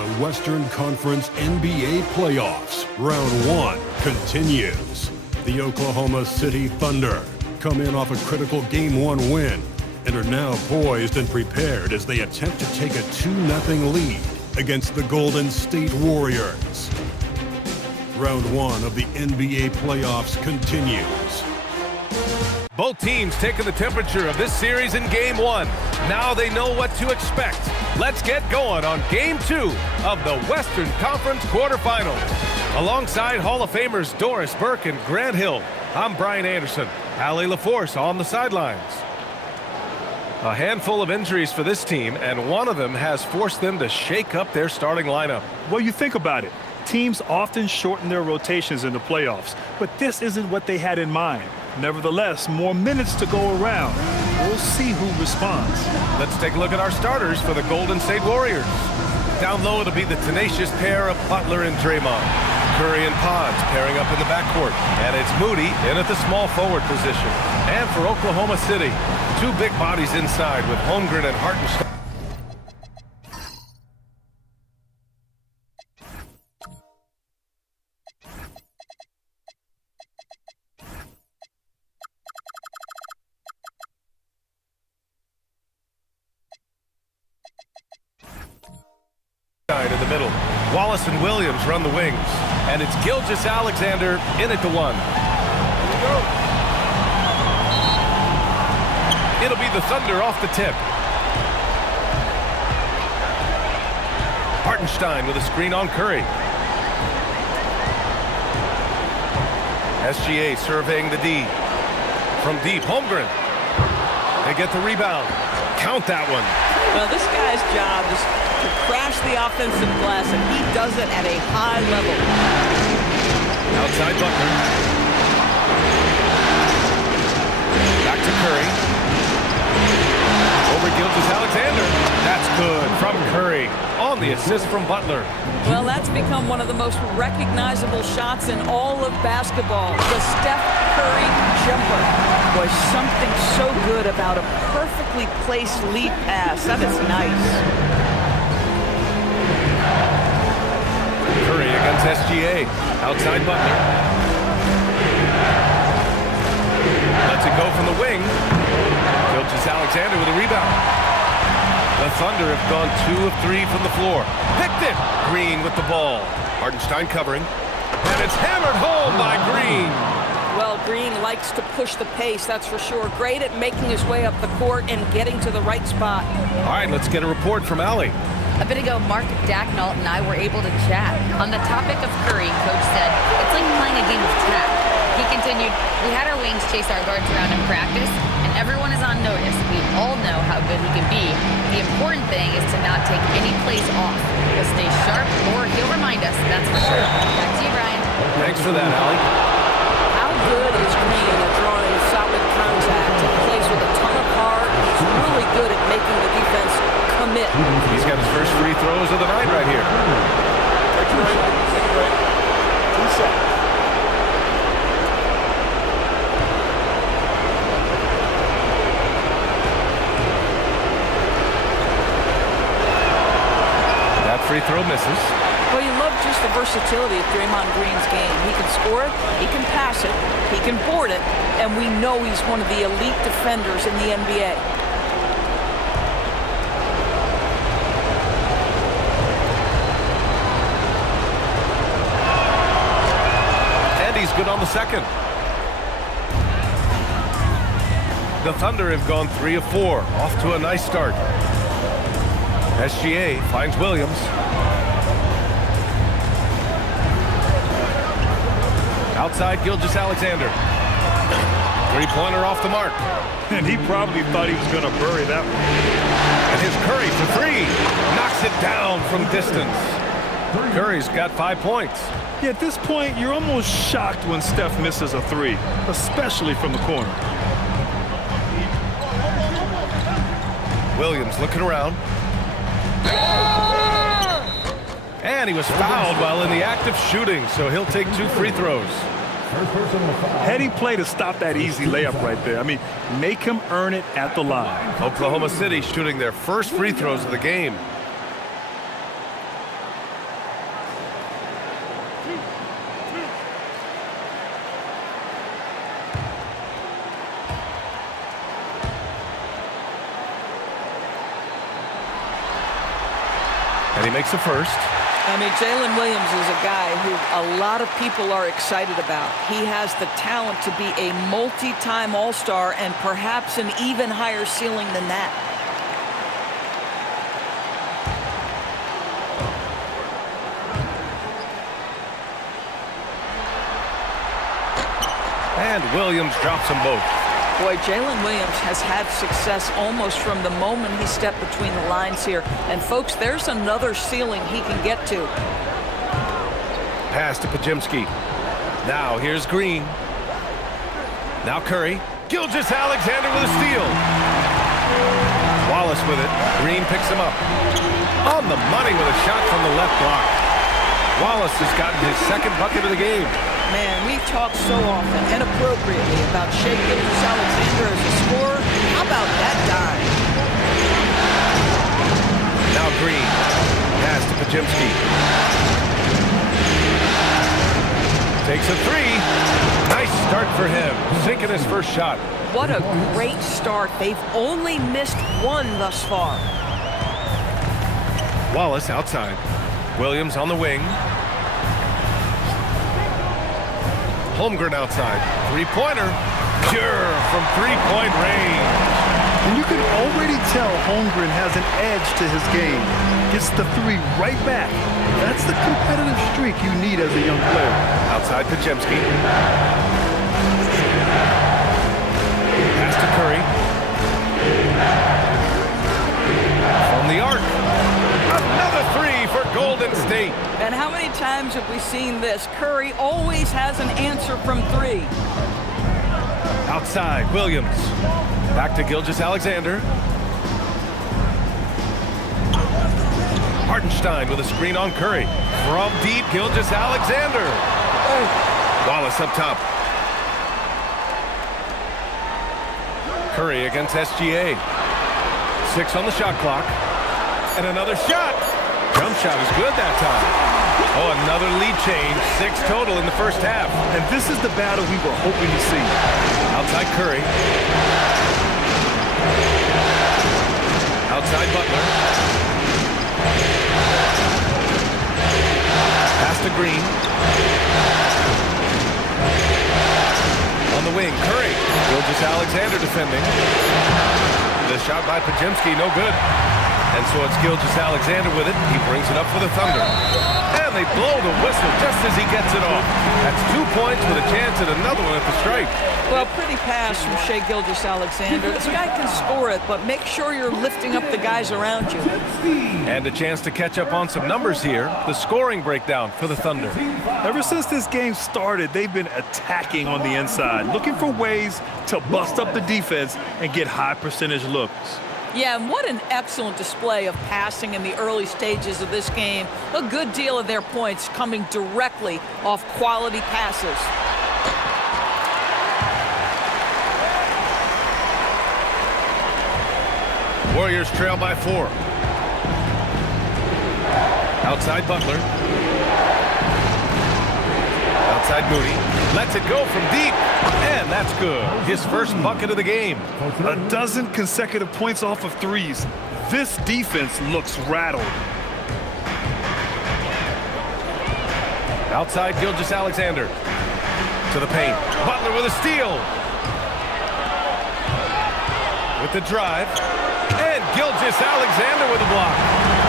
The Western Conference NBA playoffs, round 1, continues. The Oklahoma City Thunder come in off a critical Game 1 win and are now poised and prepared as they attempt to take a 2-0 lead against the Golden State Warriors. Round 1 of the NBA playoffs continues. Both teams taking the temperature of this series in Game 1. Now they know what to expect. Let's get going on Game 2 of the Western Conference quarterfinals. Alongside Hall of Famers Doris Burke and Grant Hill, I'm Brian Anderson. Allie LaForce on the sidelines. A handful of injuries for this team, and one of them has forced them to shake up their starting lineup. Well, you think about it. Teams often shorten their rotations in the playoffs, but this isn't what they had in mind. Nevertheless, more minutes to go around. We'll see who responds. Let's take a look at our starters for the Golden State Warriors. Down low, it'll be the tenacious pair of Butler and Draymond. Curry and Pods pairing up in the backcourt. And it's Moody in at the small forward position. And for Oklahoma City, two big bodies inside with Holmgren and Hartenstein. In the middle, Wallace and Williams run the wings, and it's Gilgeous-Alexander in at the 1. It'll be the Thunder off the tip. Hartenstein with a screen on Curry. SGA surveying the D. From deep, Holmgren. They get the rebound. Count that one. Well, this guy's job is to crash the offensive glass, and he does it at a high level. Outside Butler. Back to Curry. Over Gilgeous-Alexander. That's good from Curry on the assist from Butler. Well, that's become one of the most recognizable shots in all of basketball. The Steph Curry jumper was something so good about a perfectly placed lead pass. That is nice. Curry against SGA. Outside Butler. Lets it go from the wing. Gilgeous-Alexander with a rebound. The Thunder have gone 2 of 3 from the floor. Picked it. Green with the ball. Hartenstein covering. And it's hammered home by Green. Well, Green likes to push the pace, that's for sure. Great at making his way up the court and getting to the right spot. All right, let's get a report from Allie. A bit ago, Mark Dacknault and I were able to chat. On the topic of Curry, Coach said, it's like playing a game of tag. He continued, we had our wings chase our guards around in practice, and everyone is on notice. We all know how good he can be. The important thing is to not take any plays off. He'll stay sharp, or he'll remind us, that's for sure. Back to you, Brian. Thanks for that, Allie. How good is Green at drawing solid contact? He plays with a ton of heart. He's really good at making the defense commit. He's got his first free throws of the night right here. Take it right. 2 seconds. That free throw misses. Well, you love just the versatility of Draymond Green's game. He can score it, he can pass it, he can board it, and we know he's one of the elite defenders in the NBA. And he's good on the second. The Thunder have gone 3 of 4, off to a nice start. SGA finds Williams. Outside Gilgeous-Alexander. Three-pointer off the mark. And he probably thought he was going to bury that one. And here's Curry for 3. Knocks it down from distance. Curry's got 5 points. Yeah, at this point, you're almost shocked when Steph misses a 3, especially from the corner. Williams looking around. And he was fouled while in the act of shooting, so he'll take 2 free throws. Heady play to stop that easy layup right there. I mean, make him earn it at the line. Oklahoma City shooting their first free throws of the game. And he makes the first. I mean, Jalen Williams is a guy who a lot of people are excited about. He has the talent to be a multi-time All-Star and perhaps an even higher ceiling than that. And Williams drops them both. Boy, Jalen Williams has had success almost from the moment he stepped between the lines here. And, folks, there's another ceiling he can get to. Pass to Pajemski. Now here's Green. Now Curry. Gilgeous-Alexander with a steal. Wallace with it. Green picks him up. On the money with a shot from the left block. Wallace has gotten his second bucket of the game. Man, we talk so often and appropriately about Shai Gilgeous-Alexander as a scorer. How about that dime? Now Green. Pass to Pajemski. Takes a three. Nice start for him. Sinking his first shot. What a great start. They've only missed one thus far. Wallace outside. Williams on the wing. Holmgren outside. Three-pointer. Pure from three-point range. And you can already tell Holmgren has an edge to his game. Gets the three right back. That's the competitive streak you need as a young player. Outside Pajemski. Pass to Curry. From the arc. Another three for Golden State. And how many times have we seen this? Curry always has an answer from three. Outside, Williams. Back to Gilgeous-Alexander. Hartenstein with a screen on Curry. From deep, Gilgeous-Alexander. Wallace up top. Curry against SGA. 6 on the shot clock. And another shot. Jump shot is good that time. Oh, another lead change. 6 total in the first half. And this is the battle we were hoping to see. Outside Curry. Outside Butler. Pass to Green. On the wing, Curry. Gilgeous-Alexander defending. The shot by Pajemski, no good. And so it's Gilgeous-Alexander with it. He brings it up for the Thunder. And they blow the whistle just as he gets it off. That's 2 points with a chance at another one at the stripe. Well, pretty pass from Shai Gilgeous-Alexander. This guy can score it, but make sure you're lifting up the guys around you. And a chance to catch up on some numbers here. The scoring breakdown for the Thunder. Ever since this game started, they've been attacking on the inside, looking for ways to bust up the defense and get high percentage looks. Yeah, and what an excellent display of passing in the early stages of this game. A good deal of their points coming directly off quality passes. Warriors trail by 4. Outside Butler. Outside Moody. Lets it go from deep. And that's good. His first bucket of the game. A dozen consecutive points off of threes. This defense looks rattled. Outside Gilgeous-Alexander. To the paint. Butler with a steal. With the drive. And Gilgeous-Alexander with a block.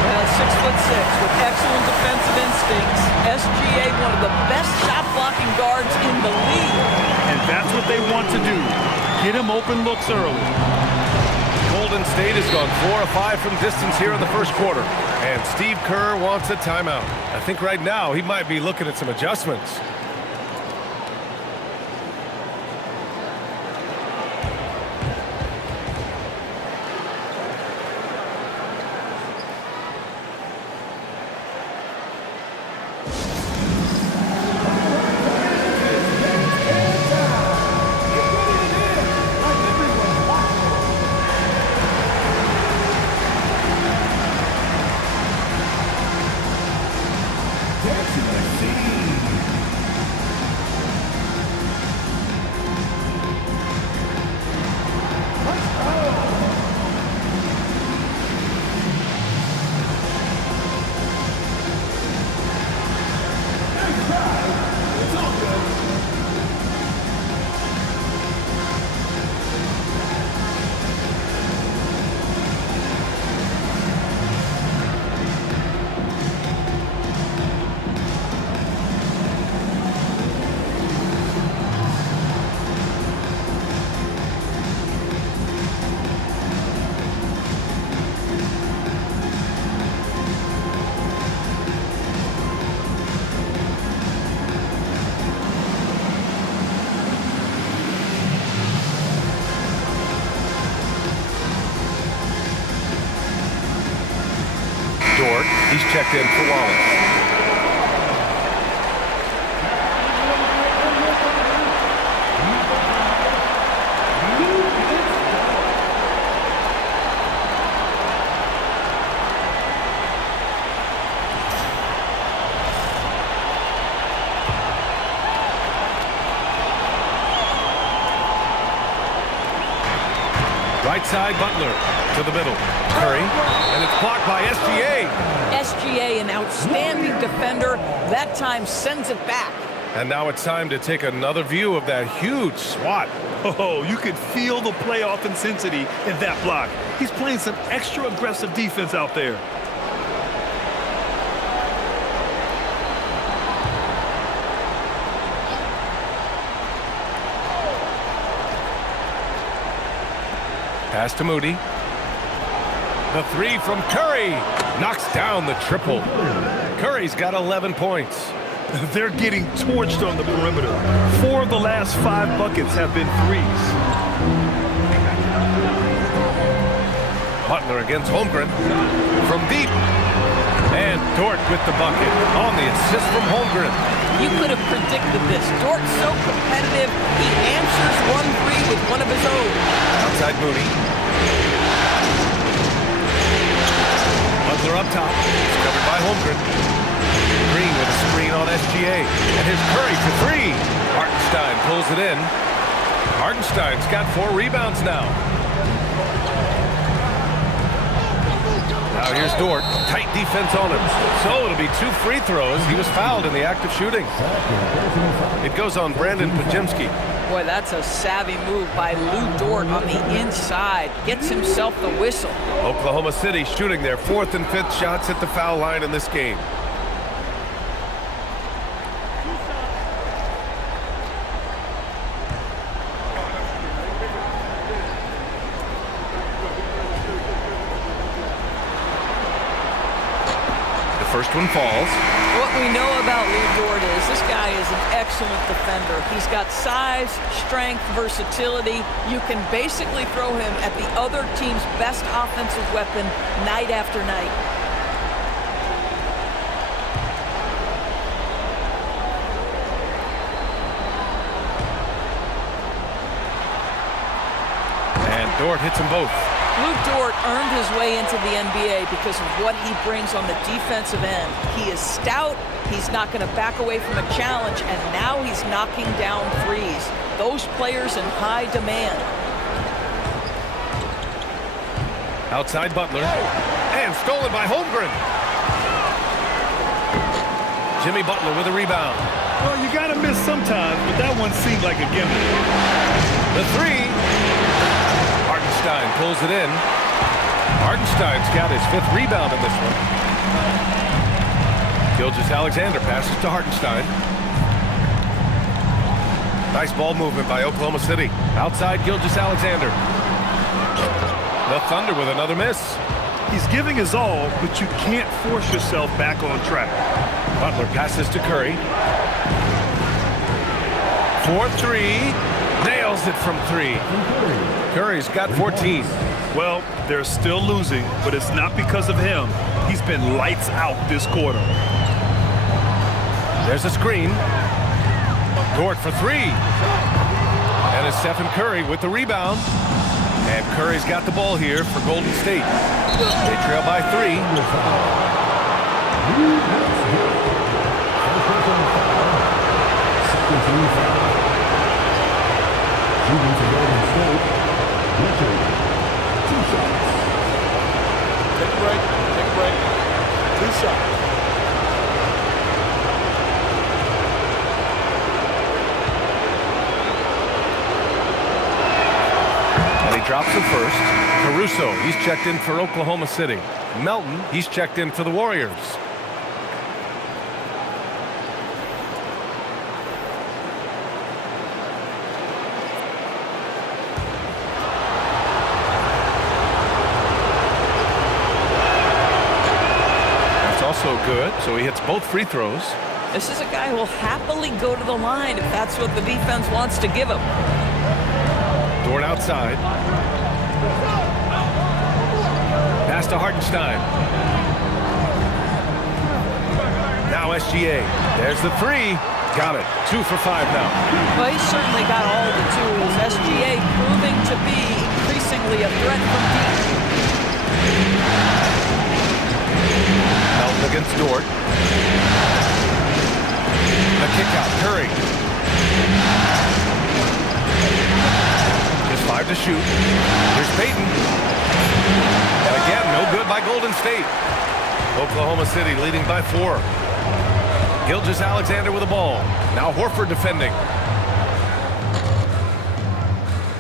Well, 6'6" with excellent defensive instincts. SGA, one of the best shot blocking guards in the league. And that's what they want to do. Get him open looks early. Golden State has gone 4 of 5 from distance here in the first quarter. And Steve Kerr wants a timeout. I think right now he might be looking at some adjustments. He's checked in for Wallace. Right side, Butler to the middle. Curry, and it's blocked by SGA. SGA, an outstanding defender, that time sends it back. And now it's time to take another view of that huge swat. Oh, you could feel the playoff intensity in that block. He's playing some extra aggressive defense out there. Pass to Moody. The three from Curry knocks down the triple. Curry's got 11 points. They're getting torched on the perimeter. 4 of the last 5 buckets have been threes. Butler against Holmgren from deep. And Dort with the bucket on the assist from Holmgren. You could have predicted this. Dort's so competitive, he answers 1-3 with one of his own. Outside Moody. Butler up top. It's covered by Holmgren. Green with a screen on SGA. And here's Curry for 3. Hartenstein pulls it in. Hartenstein's got 4 rebounds now. Now here's Dort. Tight defense on him. So it'll be 2 free throws. He was fouled in the act of shooting. It goes on Brandon Pajemski. Boy, that's a savvy move by Lou Dort on the inside. Gets himself the whistle. Oklahoma City shooting their 4th and 5th shots at the foul line in this game. First one falls. What we know about Lou Dort is this guy is an excellent defender. He's got size, strength, versatility. You can basically throw him at the other team's best offensive weapon night after night. And Dort hits them both. Lou Dort earned his way into the NBA because of what he brings on the defensive end. He is stout, he's not going to back away from a challenge, and now he's knocking down threes. Those players in high demand. Outside Butler, and stolen by Holmgren. Jimmy Butler with a rebound. Well, you got to miss sometimes, but that one seemed like a gimme. The 3. Hartenstein pulls it in. Hartenstein's got his 5th rebound in this one. Gilgeous-Alexander passes to Hartenstein. Nice ball movement by Oklahoma City. Outside Gilgeous-Alexander. The Thunder with another miss. He's giving his all, but you can't force yourself back on track. Butler passes to Curry. 4-3. Nails it from 3. Curry's got 14. Well, they're still losing, but it's not because of him. He's been lights out this quarter. There's a screen. Dort for 3. And it's Stephen Curry with the rebound. And Curry's got the ball here for Golden State. They trail by 3. Take a break. Take a break. 2 shots. And he drops the first. Caruso, he's checked in for Oklahoma City. Melton, he's checked in for the Warriors. Also good, so he hits both free throws. This is a guy who will happily go to the line if that's what the defense wants to give him. Dort outside. Pass to Hartenstein. Now SGA. There's the three. Got it. 2 for 5 now. Well, he's certainly got all the tools. SGA proving to be increasingly a threat from deep. Melton against Dort. The kick out. Curry. Just 5 to shoot. Here's Payton. And again, no good by Golden State. Oklahoma City leading by 4. Gilgeous-Alexander with the ball. Now Horford defending.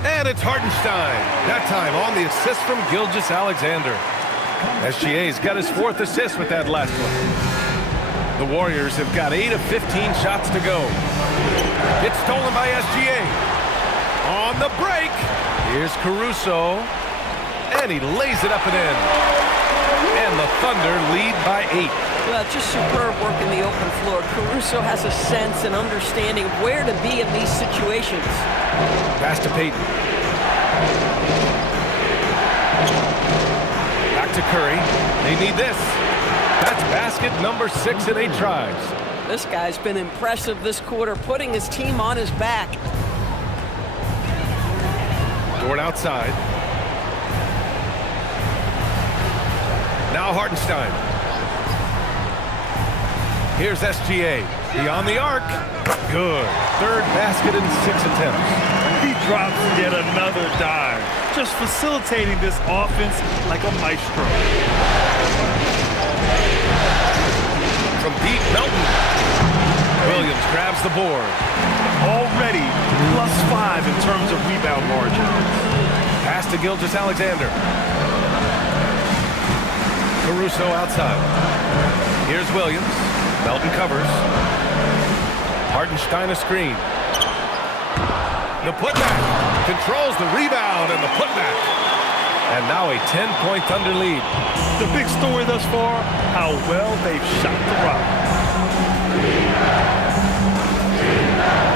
And it's Hartenstein. That time on the assist from Gilgeous-Alexander. SGA's got his 4th assist with that last one. The Warriors have got 8 of 15 shots to go. It's stolen by SGA. On the break. Here's Caruso. And he lays it up and in. And the Thunder lead by 8. Well, just superb work in the open floor. Caruso has a sense and understanding of where to be in these situations. Pass to Payton. Back to Curry. They need this. That's basket number 6 in 8 tries. This guy's been impressive this quarter, putting his team on his back. Dort outside. Now Hartenstein. Here's SGA. Beyond the arc. Good. 3rd basket in 6 attempts. He drops yet another dime, just facilitating this offense like a maestro. From deep, Melton. Williams grabs the board. Already +5 in terms of rebound margin. Pass to Gilgeous-Alexander. Caruso outside. Here's Williams. Melton covers. Hartenstein a screen. The putback. Controls the rebound and the putback. And now a 10-point Thunder lead. The big story thus far, how well they've shot the rock.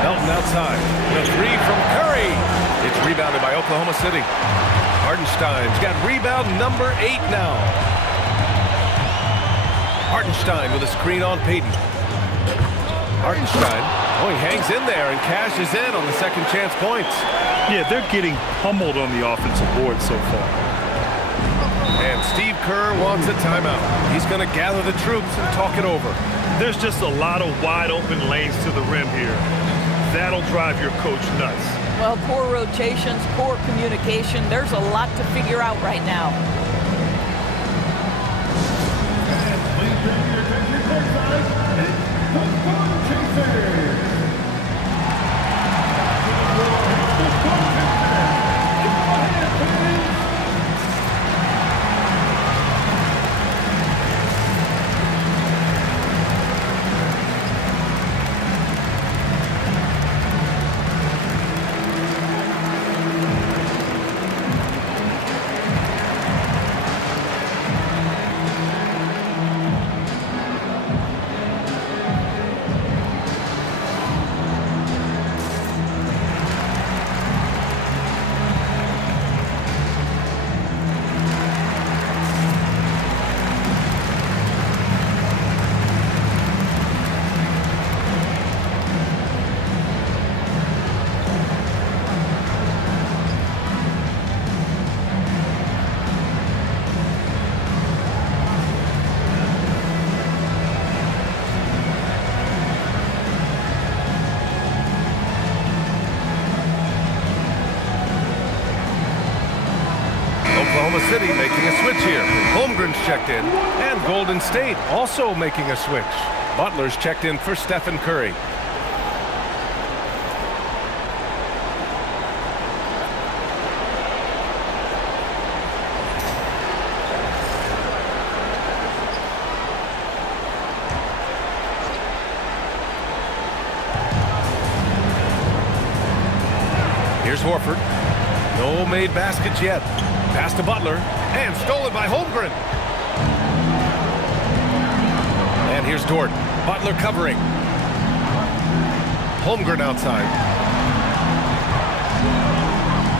Melton outside. The 3 from Curry. It's rebounded by Oklahoma City. Hartenstein's got rebound number 8 now. Hartenstein with a screen on Payton. Hartenstein, oh, he hangs in there and cashes in on the second chance points. Yeah, they're getting pummeled on the offensive board so far. And Steve Kerr wants a timeout. He's going to gather the troops and talk it over. There's just a lot of wide open lanes to the rim here. That'll drive your coach nuts. Well, poor rotations, poor communication. There's a lot to figure out right now. Oklahoma City making a switch here. Holmgren's checked in, and Golden State also making a switch. Butler's checked in for Stephen Curry. Here's Horford. No made baskets yet. Pass to Butler, and stolen by Holmgren. And here's Dort. Butler covering. Holmgren outside.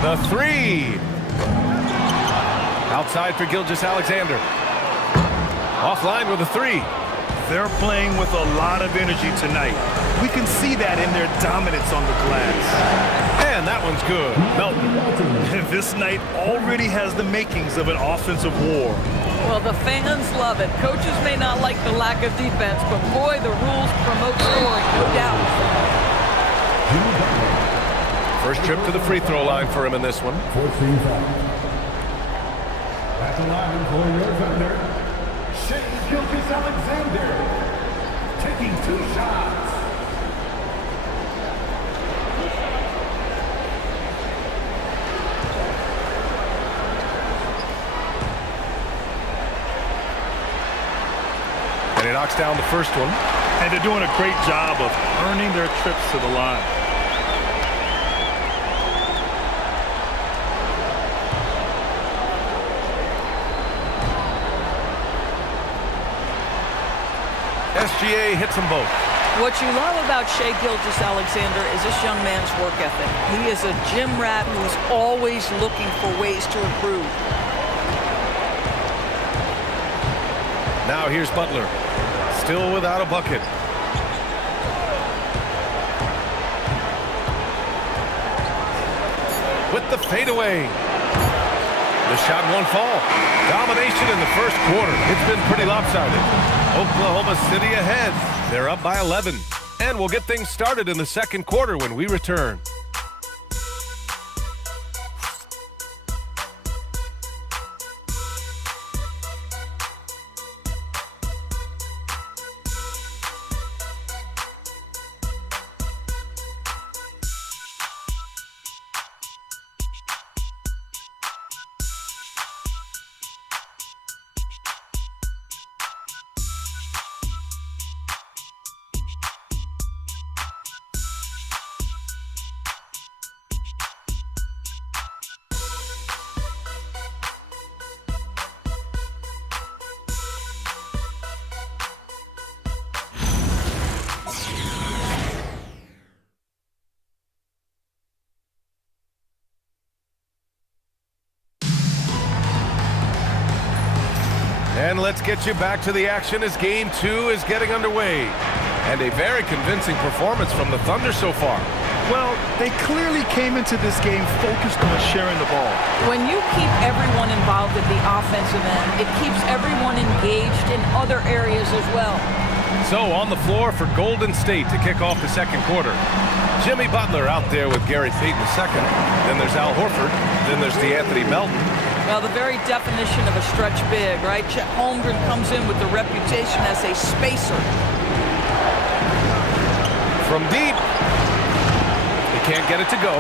The 3. Outside for Gilgeous-Alexander. Offline with the 3. They're playing with a lot of energy tonight. We can see that in their dominance on the glass. And that one's good. Melton. This night already has the makings of an offensive war. Well, the fans love it. Coaches may not like the lack of defense, but boy, the rules promote scoring, no doubt. First trip to the free throw line for him in this one. 14 fouls. At the line for your Thunder, Shea Gilgeous-Alexander, taking 2 shots. And he knocks down the first one. And they're doing a great job of earning their trips to the line. SGA hits them both. What you love about Shea Gilgeous-Alexander is this young man's work ethic. He is a gym rat who's always looking for ways to improve. Now here's Butler. Still without a bucket. With the fadeaway. The shot won't fall. Domination in the first quarter. It's been pretty lopsided. Oklahoma City ahead. They're up by 11. And we'll get things started in the second quarter when we return. And let's get you back to the action as Game 2 is getting underway. And a very convincing performance from the Thunder so far. Well, they clearly came into this game focused on sharing the ball. When you keep everyone involved at the offensive end, it keeps everyone engaged in other areas as well. So on the floor for Golden State to kick off the second quarter. Jimmy Butler out there with Gary Payton II. Then there's Al Horford. Then there's DeAnthony Melton. Well, the very definition of a stretch big, right? Chet Holmgren comes in with the reputation as a spacer. From deep. They can't get it to go.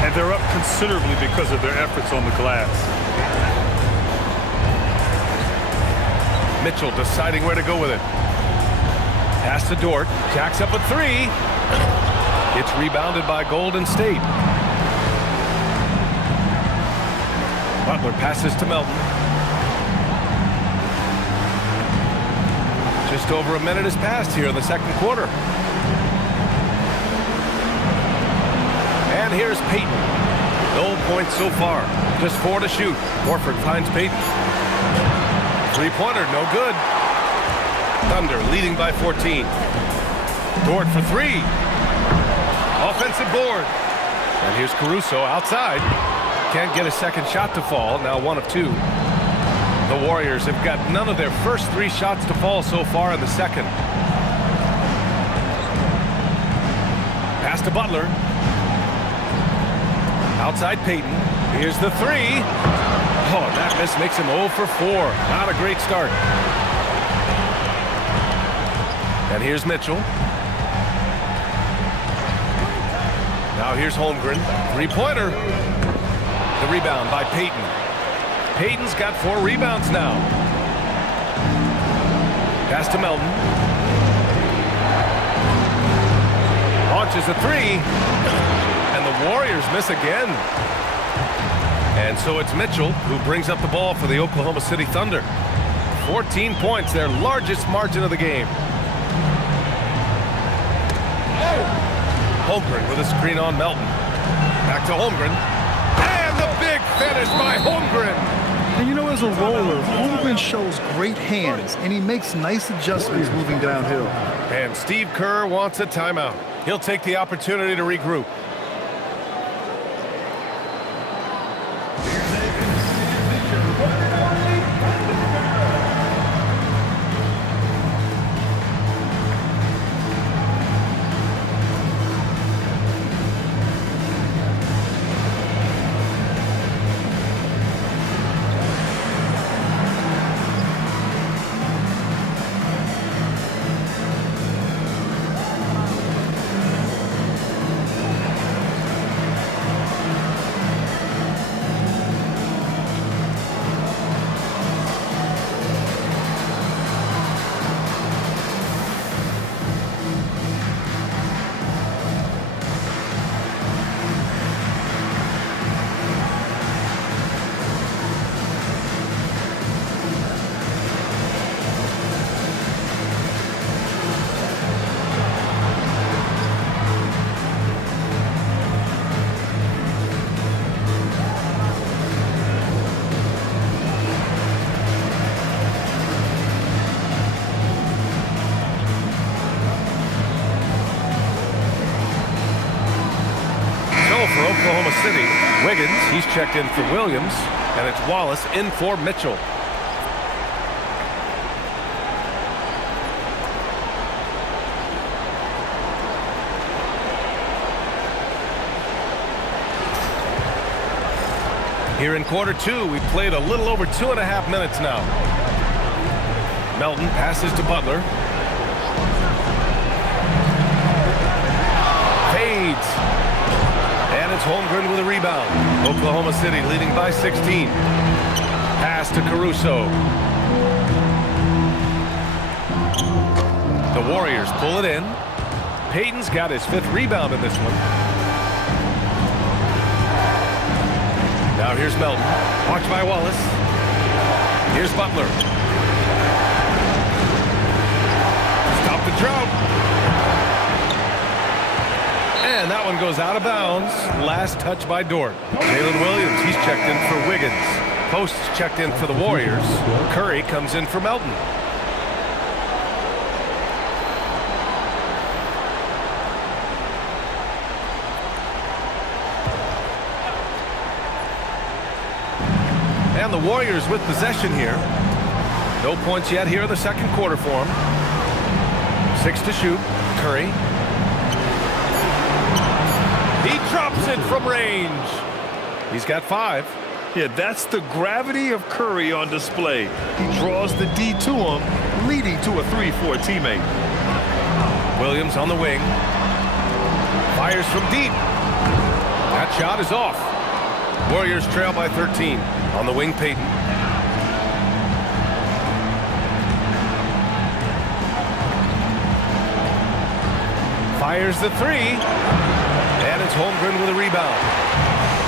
And they're up considerably because of their efforts on the glass. Mitchell deciding where to go with it. Pass to Dort. Jacks up a 3. It's rebounded by Golden State. Butler passes to Melton. Just over a minute has passed here in the second quarter. And here's Payton. No points so far. Just 4 to shoot. Horford finds Payton. Three-pointer, no good. Thunder leading by 14. Dort for 3. Offensive board. And here's Caruso outside. Can't get a second shot to fall. Now 1 of 2. The Warriors have got none of their first 3 shots to fall so far in the second. Pass to Butler. Outside Payton. Here's the 3. Oh, that miss makes him 0 for 4. Not a great start. And here's Mitchell. Now here's Holmgren. Three-pointer. The rebound by Payton. Payton's got 4 rebounds now. Pass to Melton. Launches a 3. And the Warriors miss again. And so it's Mitchell who brings up the ball for the Oklahoma City Thunder. 14 points, their largest margin of the game. Holmgren with a screen on Melton. Back to Holmgren. And the big finish by Holmgren. And you know, as As a roller, Holmgren shows great hands, and he makes nice adjustments moving downhill. And Steve Kerr wants a timeout. He'll take the opportunity to regroup. For Oklahoma City, Wiggins, he's checked in for Williams, and it's Wallace in for Mitchell. Here in quarter two, we played a little over 2.5 minutes now. Melton passes to Butler. Fades. And it's Holmgren with a rebound. Oklahoma City leading by 16. Pass to Caruso. The Warriors pull it in. Payton's got his 5th rebound in this one. Now here's Melton. Watch by Wallace. Here's Butler. Stop the drought. And that one goes out of bounds. Last touch by Dort. Jalen Williams, he's checked in for Wiggins. Post's checked in for the Warriors. Curry comes in for Melton. And the Warriors with possession here. No points yet here in the second quarter for them. 6 to shoot. Curry. He drops it from range. He's got 5. Yeah, that's the gravity of Curry on display. He draws the D to him, leading to a 3-4 teammate. Williams on the wing. Fires from deep. That shot is off. Warriors trail by 13. On the wing, Payton. Fires the 3. And it's Holmgren with a rebound.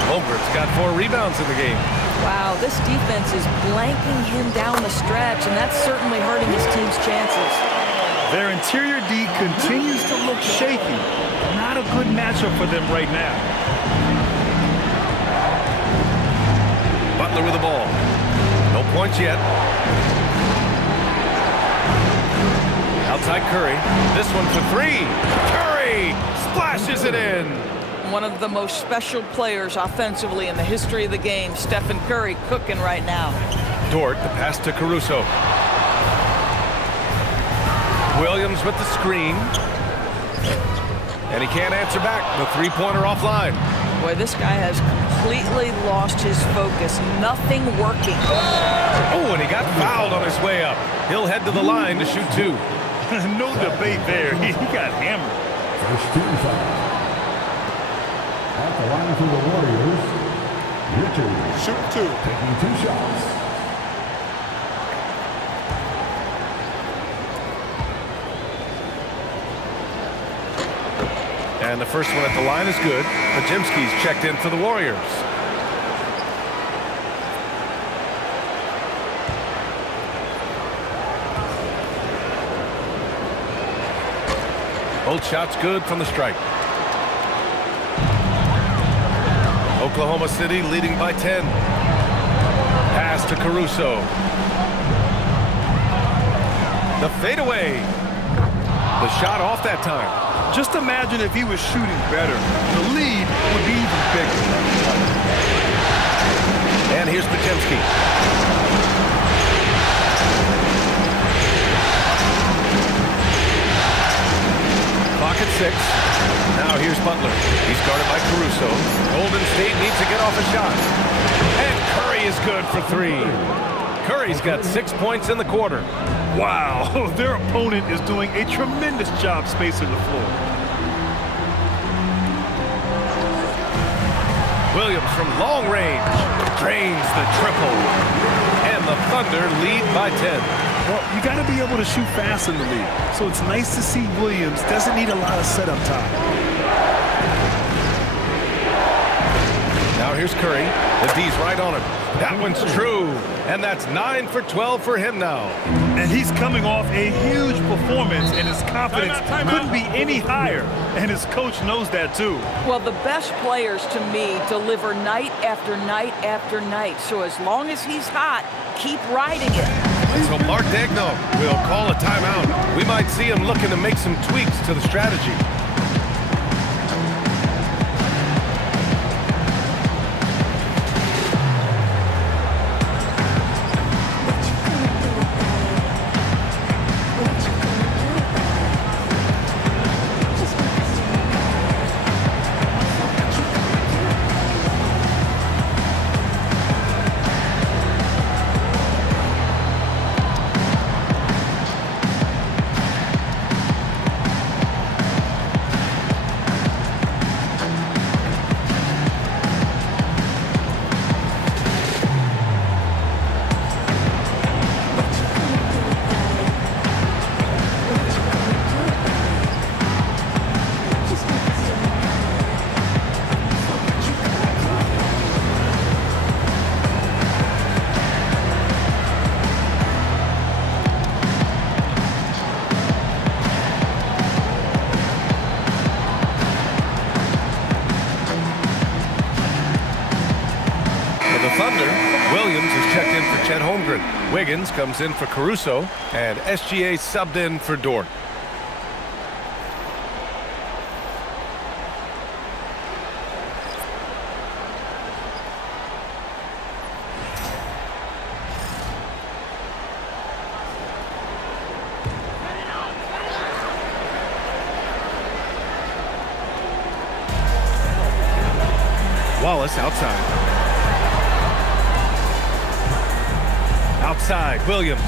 Holmgren's got 4 rebounds in the game. Wow, this defense is blanking him down the stretch, and that's certainly hurting his team's chances. Their interior D continues to look shaky. Not a good matchup for them right now. Butler with the ball. No points yet. Outside Curry. This one for 3. Curry splashes it in. One of the most special players offensively in the history of the game, Stephen Curry, cooking right now. Dort, the pass to Caruso. Williams with the screen. And he can't answer back. The 3-pointer offline. Boy, this guy has completely lost his focus. Nothing working. Oh, and he got fouled on his way up. He'll head to the line to shoot 2. No debate there. He got hammered. First team foul. At the line for the Warriors, Richard. Shoot 2. Taking 2 shots. And the first one at the line is good. Majimski's checked in for the Warriors. Both shots good from the stripe. Oklahoma City leading by 10. Pass to Caruso. The fadeaway. The shot off that time. Just imagine if he was shooting better. The lead would be even bigger. And here's Podziemski. Clock at 6. Now here's Butler. He's guarded by Caruso. Golden State needs to get off a shot. And Curry is good for 3. Curry's got 6 points in the quarter. Wow, their opponent is doing a tremendous job spacing the floor. Williams from long range drains the triple. And the Thunder lead by 10. Well, you got to be able to shoot fast in the league. So it's nice to see Williams doesn't need a lot of setup time. Now here's Curry. The D's right on him. That one's true. And that's 9 for 12 for him now. And he's coming off a huge performance, and his confidence couldn't be any higher. And his coach knows that too. Well, the best players to me deliver night after night after night. So as long as he's hot, keep riding it. So Mark Daigneault will call a timeout. We might see him looking to make some tweaks to the strategy. Wiggins comes in for Caruso, and SGA subbed in for Dort. Wallace outside. Outside, Williams.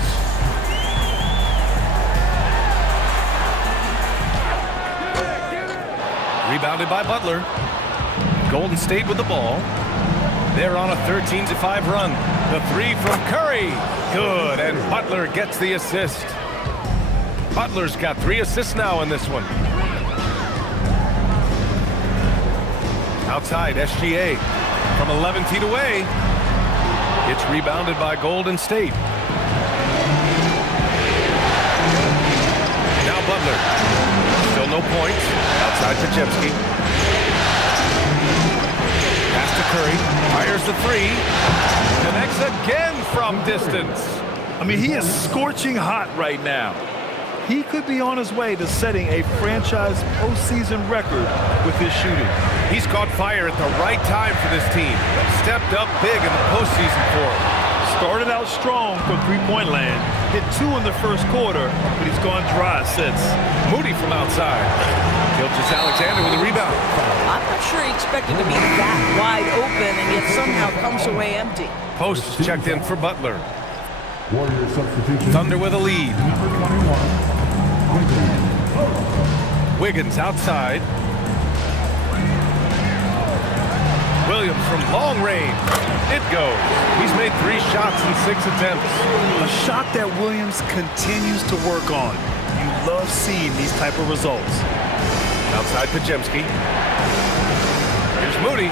Rebounded by Butler. Golden State with the ball. They're on a 13-5 run. The 3 from Curry. Good, and Butler gets the assist. Butler's got 3 assists now in this one. Outside, SGA from 11 feet away. It's rebounded by Golden State. Now Butler. Still no points. Outside Podziemski. Pass to Curry. Fires the 3. Connects again from distance. I mean, he is scorching hot right now. He could be on his way to setting a franchise postseason record with his shooting. He's caught fire at the right time for this team. Stepped up big in the postseason for him. Started out strong from three-point land. Hit 2 in the first quarter, but he's gone dry since. Moody from outside. Gilgeous-Alexander with a rebound. I'm not sure he expected to be that wide open and yet somehow comes away empty. Post checked in for Butler. Warrior substitution. Thunder with a lead. Number 21. Wiggins outside. Williams from long range. It goes. He's made 3 shots in 6 attempts. A shot that Williams continues to work on. You love seeing these type of results. Outside Podziemski. Here's Moody.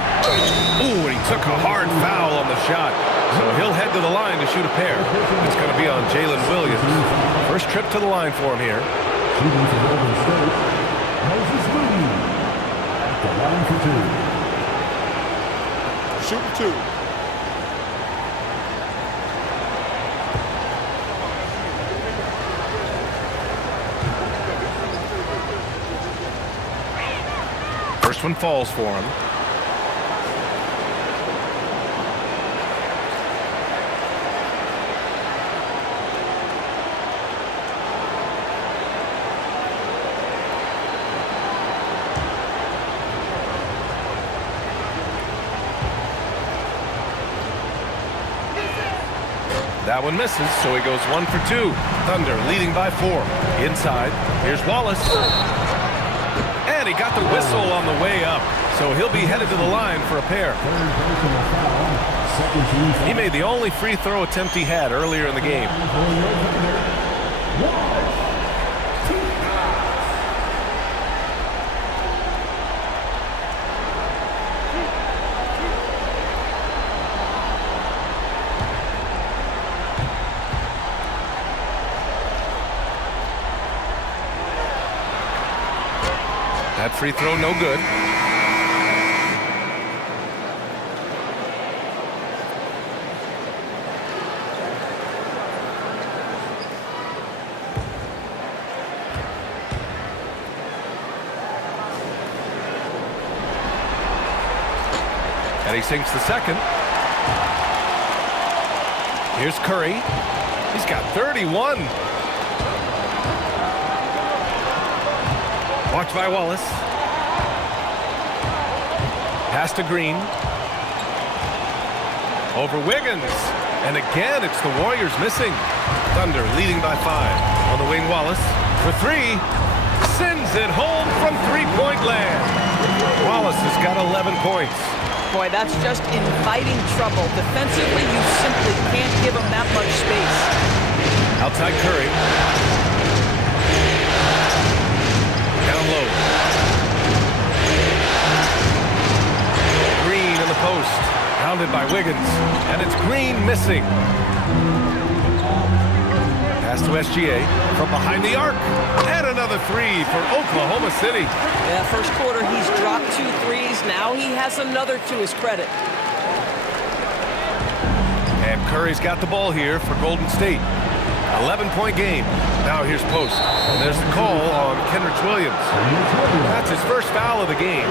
Ooh, and he took a hard foul on the shot. So he'll head to the line to shoot a pair. It's going to be on Jalen Williams. First trip to the line for him here. Shooting for Golden State. Moses Moody. At the line for 2. Shooting 2. First one falls for him. That one misses, so he goes 1 for 2. Thunder leading by 4. Inside, here's Wallace. And he got the whistle on the way up, so he'll be headed to the line for a pair. He made the only free throw attempt he had earlier in the game. That free throw no good. And he sinks the second. Here's Curry. He's got 31. Watch by Wallace. Pass to Green. Over Wiggins. And again, it's the Warriors missing. Thunder leading by 5. On the wing, Wallace for 3. Sends it home from three-point land. Wallace has got 11 points. Boy, that's just inviting trouble. Defensively, you simply can't give him that much space. Outside Curry. Down low. Green in the post. Pounded by Wiggins. And it's Green missing. Pass to SGA from behind the arc. And another 3 for Oklahoma City. Yeah, first quarter he's dropped 2 threes. Now he has another to his credit. And Curry's got the ball here for Golden State. 11-point game. Now here's post. And there's the call on Kenrich Williams. That's his first foul of the game.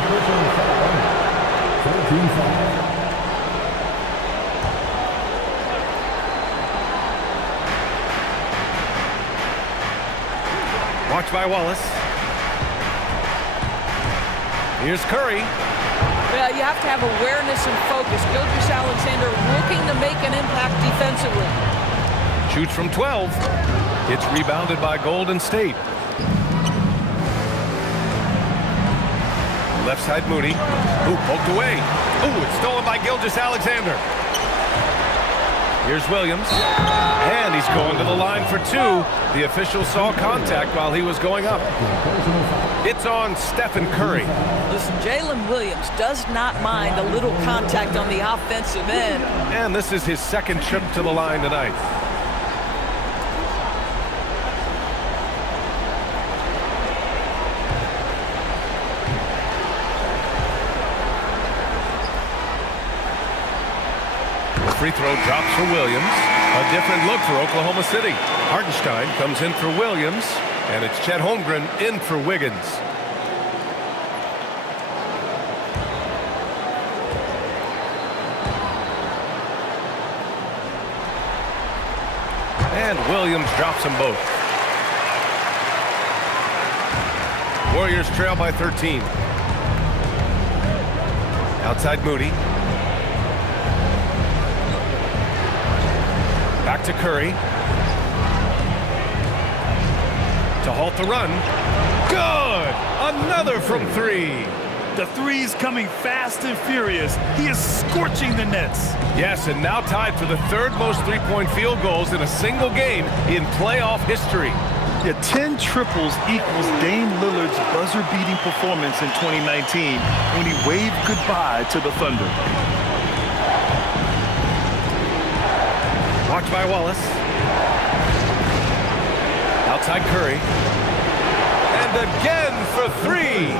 Watch by Wallace. Here's Curry. Yeah, you have to have awareness and focus. Gilgeous-Alexander looking to make an impact defensively. Shoots from 12. It's rebounded by Golden State. Left side Moody. Ooh, poked away. Ooh, it's stolen by Gilgeous-Alexander. Here's Williams. And he's going to the line for 2. The official saw contact while he was going up. It's on Stephen Curry. Listen, Jalen Williams does not mind a little contact on the offensive end. And this is his second trip to the line tonight. Free throw drops for Williams. A different look for Oklahoma City. Hartenstein comes in for Williams, and it's Chet Holmgren in for Wiggins. And Williams drops them both. Warriors trail by 13. Outside Moody. Back to Curry. To halt the run. Good! Another from 3. The three's coming fast and furious. He is scorching the nets. Yes, and now tied for the 3rd most three-point field goals in a single game in playoff history. Yeah, 10 triples equals Dame Lillard's buzzer-beating performance in 2019 when he waved goodbye to the Thunder. Watch by Wallace. Outside Curry. And again for 3.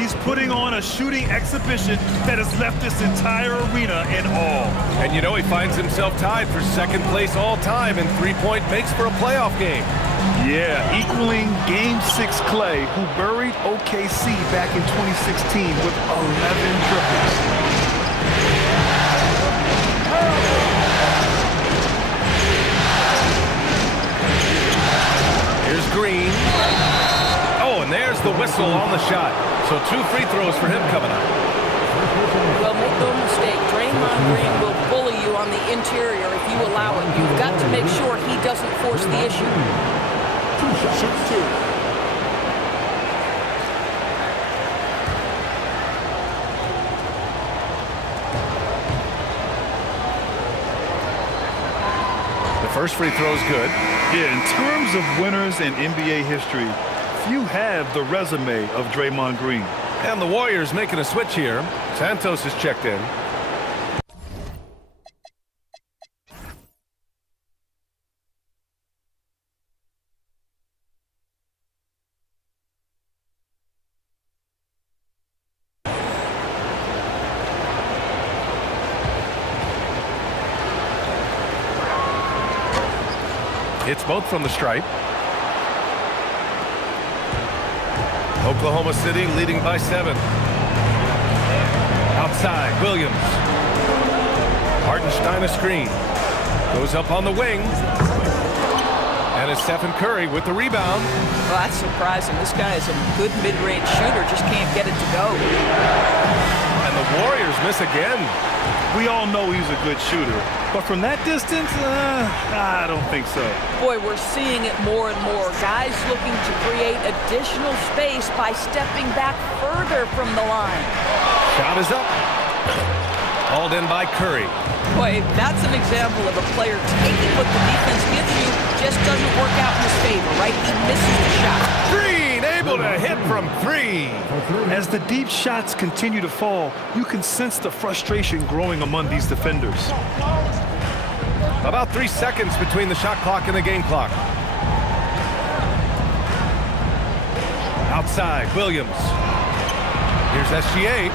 He's putting on a shooting exhibition that has left this entire arena in awe. And you know he finds himself tied for 2nd place all time in three-point makes for a playoff game. Yeah, equaling Game 6 Clay, who buried OKC back in 2016 with 11 triples. Here's Green. Oh, and there's the whistle on the shot. So 2 free throws for him coming up. Well, make no mistake, Draymond Green will bully you on the interior if you allow it. You've got to make sure he doesn't force the issue. Shoots 2. The first free throw is good. Yeah, in terms of winners in NBA history, few have the resume of Draymond Green. And the Warriors making a switch here. Santos is checked in. It's both from the stripe. Oklahoma City leading by 7. Outside, Williams. Hartenstein a screen. Goes up on the wing. And it's Stephen Curry with the rebound. Well, that's surprising. This guy is a good mid-range shooter, just can't get it to go. And the Warriors miss again. We all know he's a good shooter, but from that distance, I don't think so. Boy, we're seeing it more and more. Guys looking to create additional space by stepping back further from the line. Shot is up. Hauled in by Curry. Boy, that's an example of a player taking what the defense gives you, just doesn't work out in his favor, right? He misses the shot. Green able to hit from 3. As the deep shots continue to fall, you can sense the frustration growing among these defenders. About 3 seconds between the shot clock and the game clock. Outside, Williams. Here's SGA.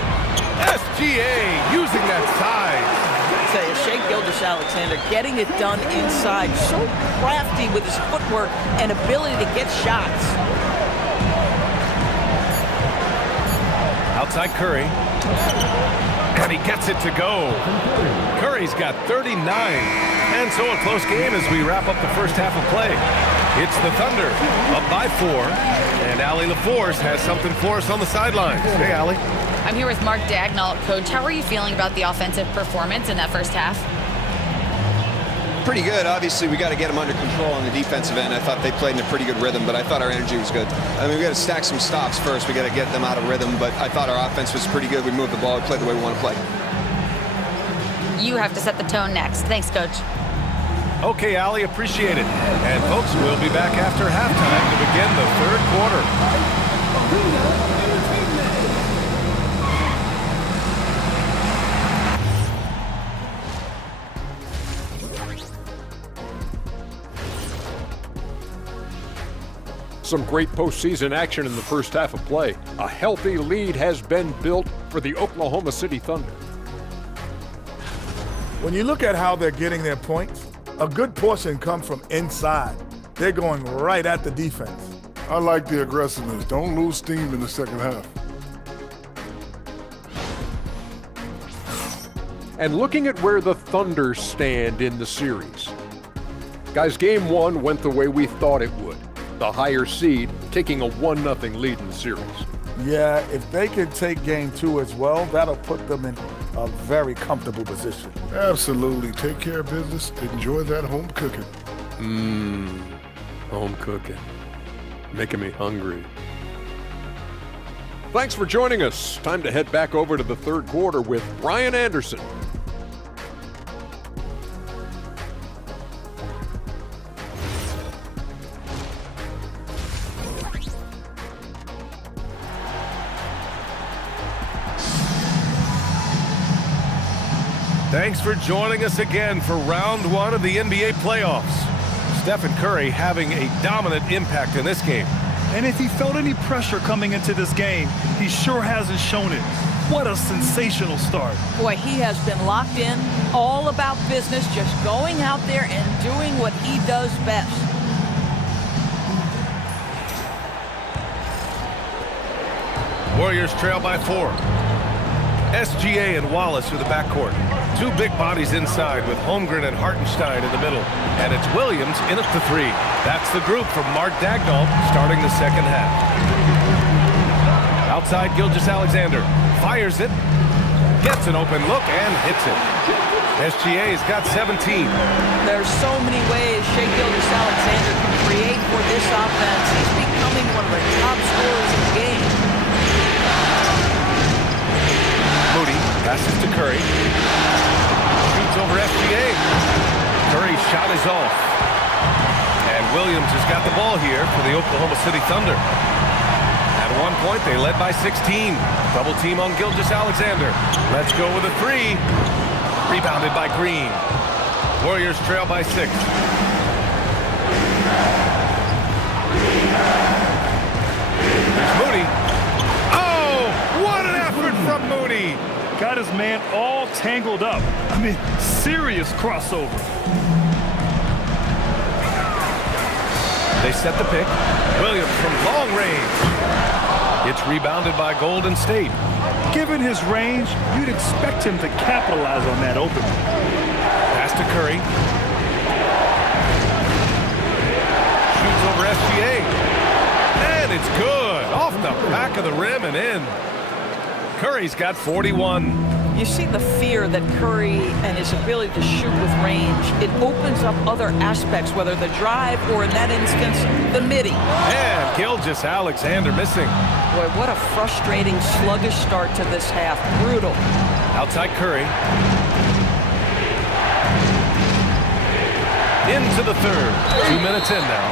SGA using that size. I'd say Shai Gilgeous-Alexander getting it done inside. So crafty with his footwork and ability to get shots. Outside Curry. And he gets it to go. Curry's got 39. And so a close game as we wrap up the first half of play. It's the Thunder up by 4. And Allie LaForce has something for us on the sidelines. Hey, Allie. I'm here with Mark Dagnall. Coach, how are you feeling about the offensive performance in that first half? Pretty good. Obviously, we got to get them under control on the defensive end. I thought they played in a pretty good rhythm, but I thought our energy was good. I mean, we got to stack some stops first. We got to get them out of rhythm, but I thought our offense was pretty good. We moved the ball, we played the way we want to play. You have to set the tone next. Thanks, Coach. Okay, Allie, appreciate it. And folks, we'll be back after halftime to begin the third quarter. Some great postseason action in the first half of play. A healthy lead has been built for the Oklahoma City Thunder. When you look at how they're getting their points, a good portion come from inside. They're going right at the defense. I like the aggressiveness. Don't lose steam in the second half. And looking at where the Thunder stand in the series. Guys, game 1 went the way we thought it would. The higher seed taking a 1-0 lead in the series. Yeah, if they can take game 2 as well, that'll put them in a very comfortable position. Absolutely. Take care of business. Enjoy that home cooking. Home cooking. Making me hungry. Thanks for joining us. Time to head back over to the third quarter with Brian Anderson. Thanks for joining us again for round 1 of the NBA playoffs. Stephen Curry having a dominant impact in this game. And if he felt any pressure coming into this game, he sure hasn't shown it. What a sensational start. Boy, he has been locked in, all about business, just going out there and doing what he does best. Warriors trail by 4. SGA and Wallace are the backcourt. Two big bodies inside with Holmgren and Hartenstein in the middle. And it's Williams in at the 3. That's the group from Mark Daigneault starting the second half. Outside, Gilgeous-Alexander fires it, gets an open look, and hits it. SGA's got 17. There's so many ways Shai Gilgeous-Alexander can create for this offense. He's becoming one of the top scorers in the game. Moody passes to Curry. Shoots over SGA. Curry's shot is off. And Williams has got the ball here for the Oklahoma City Thunder. At one point, they led by 16. Double team on Gilgeous-Alexander. Let's go with a 3. Rebounded by Green. Warriors trail by 6. Here's Moody. Oh, what an effort from Moody. Got his man all tangled up. I mean, serious crossover. They set the pick. Williams from long range. It's rebounded by Golden State. Given his range, you'd expect him to capitalize on that opening. Pass to Curry. Shoots over SGA. And it's good. Off the back of the rim and in. Curry's got 41. You see the fear that Curry and his ability to shoot with range. It opens up other aspects, whether the drive or, in that instance, the midi. And Gilgeous-Alexander missing. Boy, what a frustrating, sluggish start to this half. Brutal. Outside Curry. Into the third. 2 minutes in now.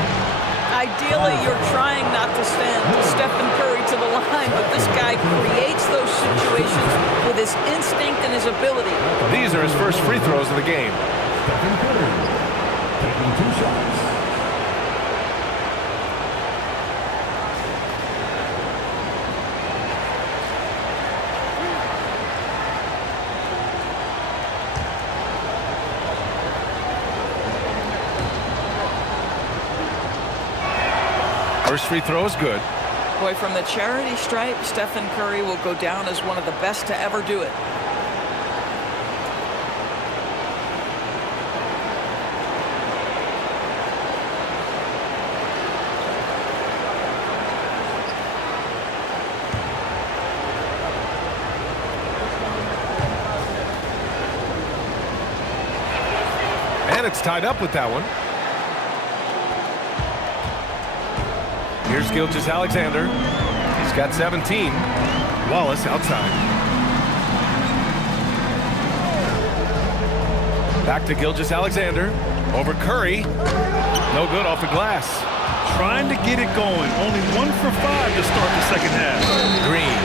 Ideally, you're trying not to send Stephen Curry to the line, but this guy creates those situations with his instinct and his ability. These are his first free throws of the game. Stephen Curry taking 2 shots. First free throw is good. Boy, from the charity stripe, Stephen Curry will go down as one of the best to ever do it. And it's tied up with that one. Here's Gilgeous-Alexander. He's got 17. Wallace outside. Back to Gilgeous-Alexander. Over Curry. No good off the glass. Trying to get it going. Only 1 for 5 to start the second half. Green.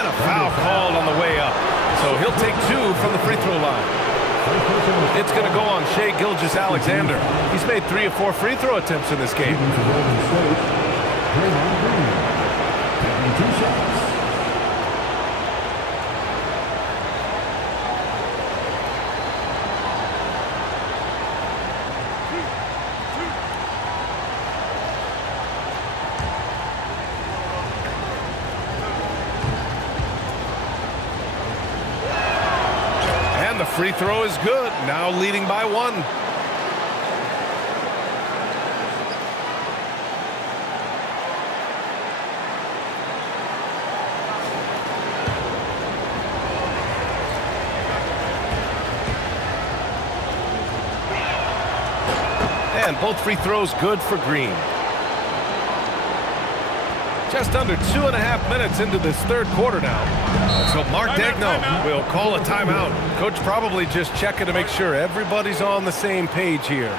And a foul called on the way up. So he'll take 2 from the free throw line. It's going to go on Shai Gilgeous-Alexander. He's made 3 or 4 free throw attempts in this game. Draymond Green taking 2 shots. And the free throw is good. Now leading by 1. And both free throws good for Green. Just under 2.5 minutes into this third quarter now. So Mark Daigneault will call a timeout. Coach probably just checking to make sure everybody's on the same page here.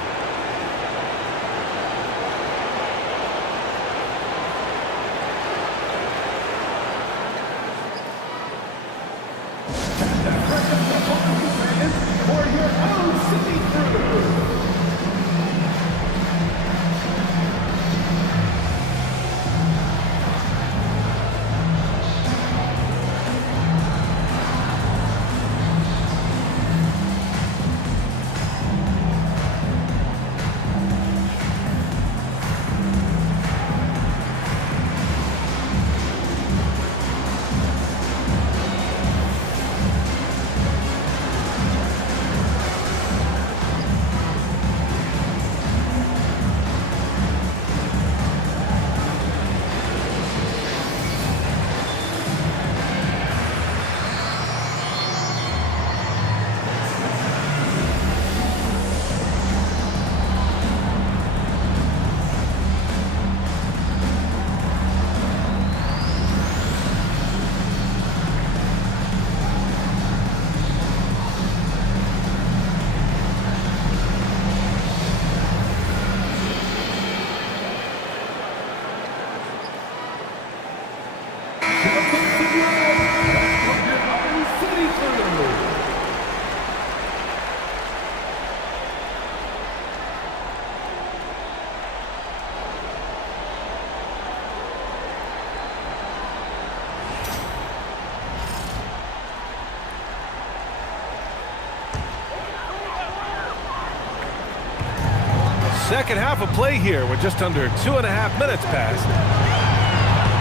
Second half of play here with just under 2.5 minutes passed.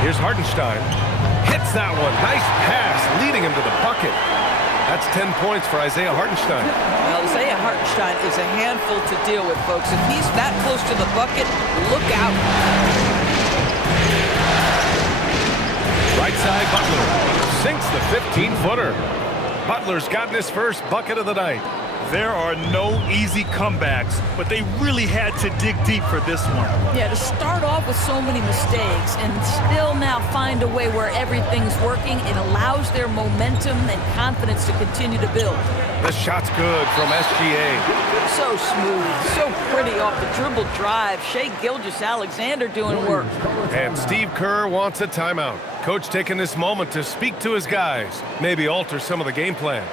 Here's Hartenstein. Hits that one. Nice pass, leading him to the bucket. That's 10 points for Isaiah Hartenstein. Well, Isaiah Hartenstein is a handful to deal with, folks. If he's that close to the bucket, look out. Right side, Butler sinks the 15-footer. Butler's gotten his first bucket of the night. There are no easy comebacks, but they really had to dig deep for this one. Yeah, to start off with so many mistakes and still now find a way where everything's working, it allows their momentum and confidence to continue to build. The shot's good from SGA. So smooth, so pretty off the dribble drive. Shai Gilgeous-Alexander doing work. And Steve Kerr wants a timeout. Coach taking this moment to speak to his guys, maybe alter some of the game plan.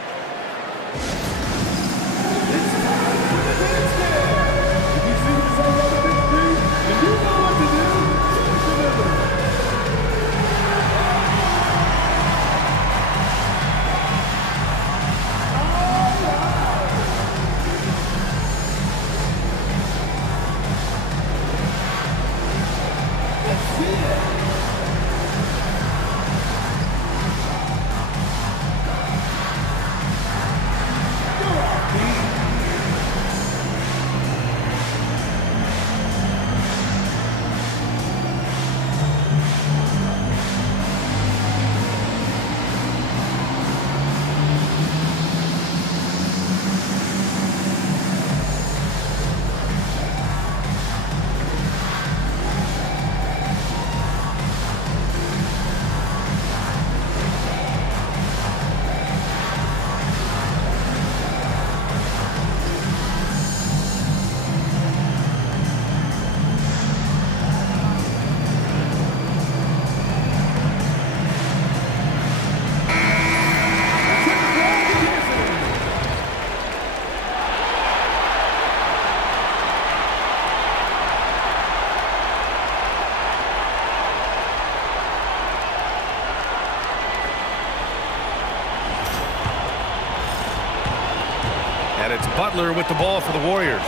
And it's Butler with the ball for the Warriors.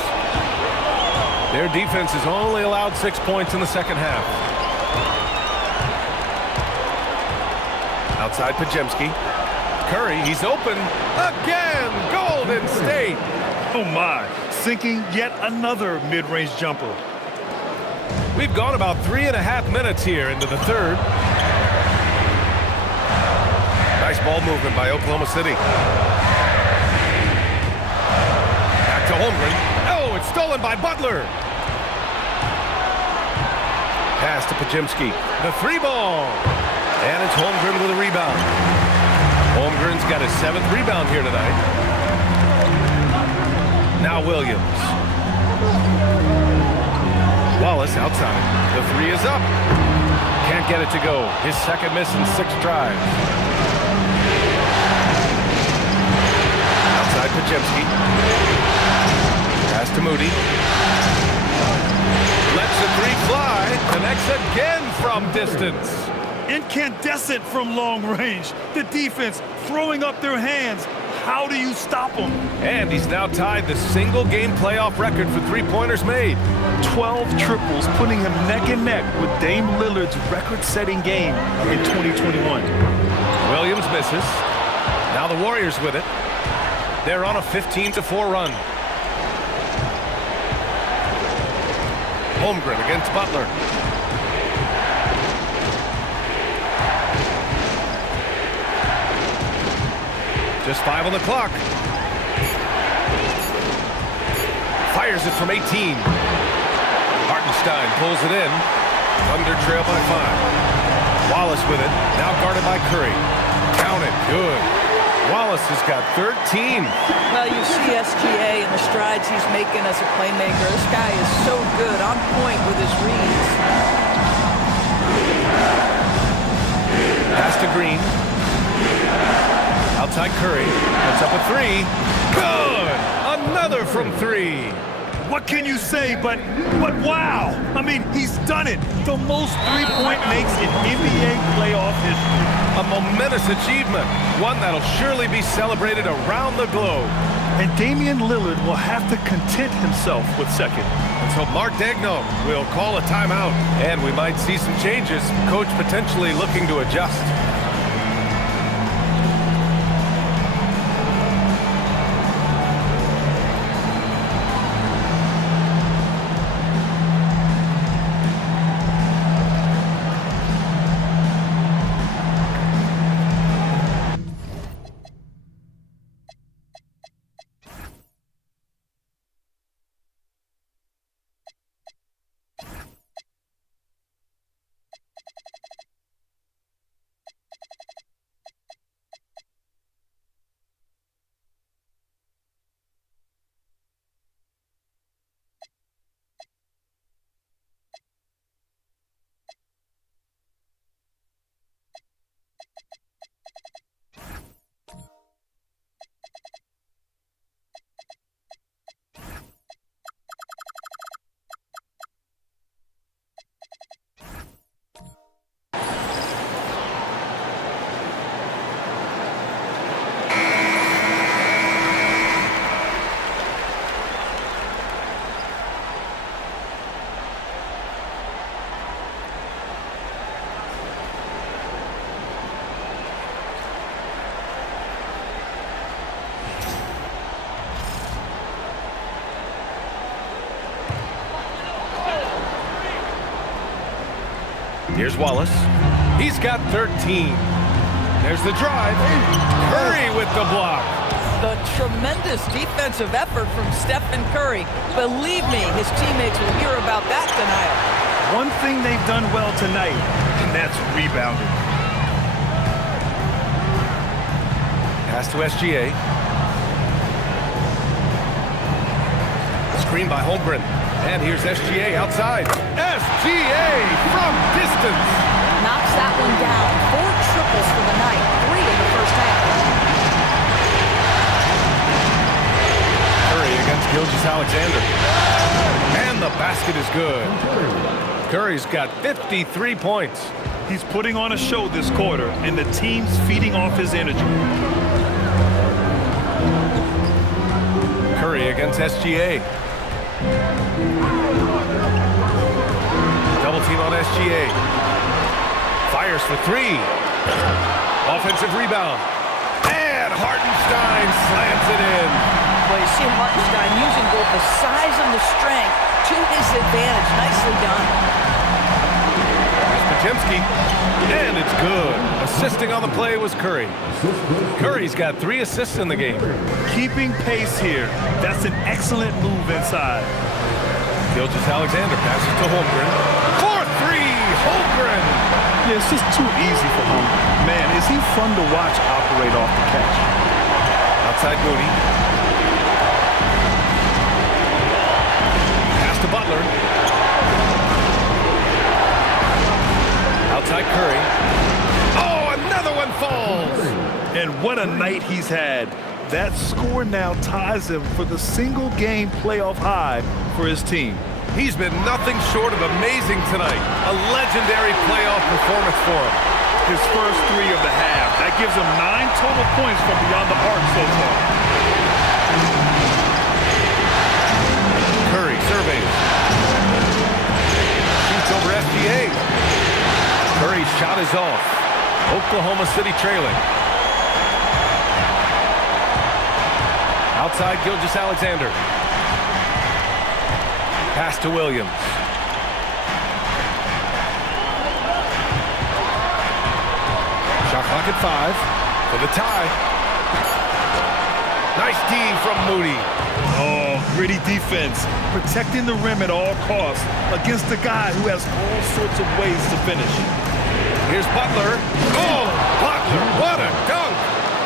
Their defense has only allowed 6 points in the second half. Outside Pajemski. Curry, he's open again. Golden State. Oh my, sinking yet another mid-range jumper. We've gone about 3.5 minutes here into the third. Nice ball movement by Oklahoma City. Back to Holmgren. Oh, it's stolen by Butler. Pass to Pajemski. The three ball. And it's Holmgren with a rebound. Holmgren's got his 7th rebound here tonight. Now Williams. Wallace outside. The three is up. Can't get it to go. His second miss in 6 drives. Outside Pajemski. Pass to Moody. Lets the three fly. Connects again from distance. Incandescent from long range. The defense throwing up their hands. How do you stop them? And he's now tied the single-game playoff record for three-pointers made. 12 triples, putting him neck and neck with Dame Lillard's record-setting game in 2021. Williams misses. Now the Warriors with it. They're on a 15-4 run. Holmgren against Butler. Just 5 on the clock. Fires it from 18. Hartenstein pulls it in. Thunder trail by 5. Wallace with it. Now guarded by Curry. Count it. Good. Wallace has got 13. Well, you see SGA and the strides he's making as a playmaker. This guy is so good, on point with his reads. Pass to Green. Outside Curry. Puts up a 3. Good! Another from 3. What can you say but wow? I mean, he's done it. The most three-point makes in NBA playoff history. A momentous achievement. One that'll surely be celebrated around the globe. And Damian Lillard will have to content himself with second. And so Mark Daigneault will call a timeout, and we might see some changes. Coach potentially looking to adjust. Here's Wallace. He's got 13. There's the drive. Curry with the block. The tremendous defensive effort from Stephen Curry. Believe me, his teammates will hear about that tonight. One thing they've done well tonight, and that's rebounding. Pass to SGA. Screen by Holmgren. And here's SGA outside. SGA from distance. Knocks that one down. 4 triples for the night. 3 in the first half. Curry against Gilgeous-Alexander. And the basket is good. Curry's got 53 points. He's putting on a show this quarter, and the team's feeding off his energy. Curry against SGA. Double team on SGA. Fires for 3. Offensive rebound. And Hartenstein slams it in. Well, you see Hartenstein using both the size and the strength to his advantage. Nicely done. Here's Podziemski. And it's good. Assisting on the play was Curry. Curry's got 3 assists in the game. Keeping pace here. That's an excellent move inside. Gilgeous-Alexander passes to Holmgren. For 3, Holmgren. Yeah, it's just too easy for him. Man, is he fun to watch operate off the catch. Outside Moody. Pass to Butler. Outside Curry. Oh, another one falls. And what a night he's had. That score now ties him for the single-game playoff high for his team. He's been nothing short of amazing tonight. A legendary playoff performance for him. His first 3 of the half. That gives him 9 total points from beyond the arc so far. Curry surveys. Shoots over SGA. Curry's shot is off. Oklahoma City trailing. Outside Gilgeous-Alexander. Pass to Williams. Shot clock at 5 for the tie. Nice D from Moody. Oh, gritty defense. Protecting the rim at all costs against a guy who has all sorts of ways to finish. Here's Butler. Oh, Butler, what a dunk!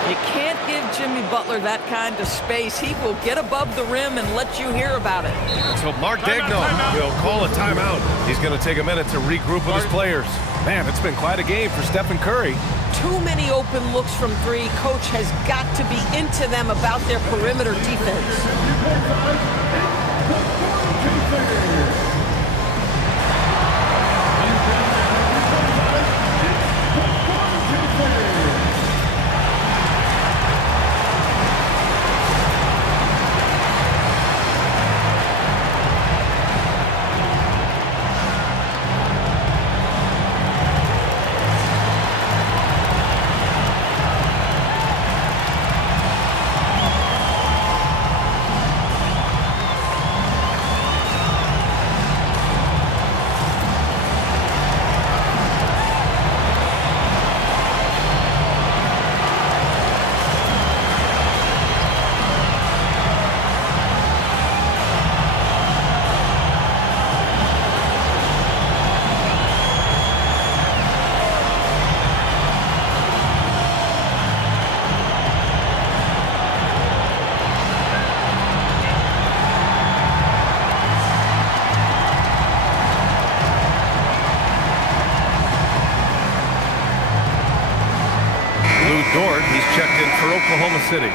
You can't give Jimmy Butler that kind of space. He will get above the rim and let you hear about it. So Mark Daigneault will call a timeout. He's going to take a minute to regroup with his players. Man, it's been quite a game for Stephen Curry. Too many open looks from 3. Coach has got to be into them about their perimeter defense. Oklahoma City.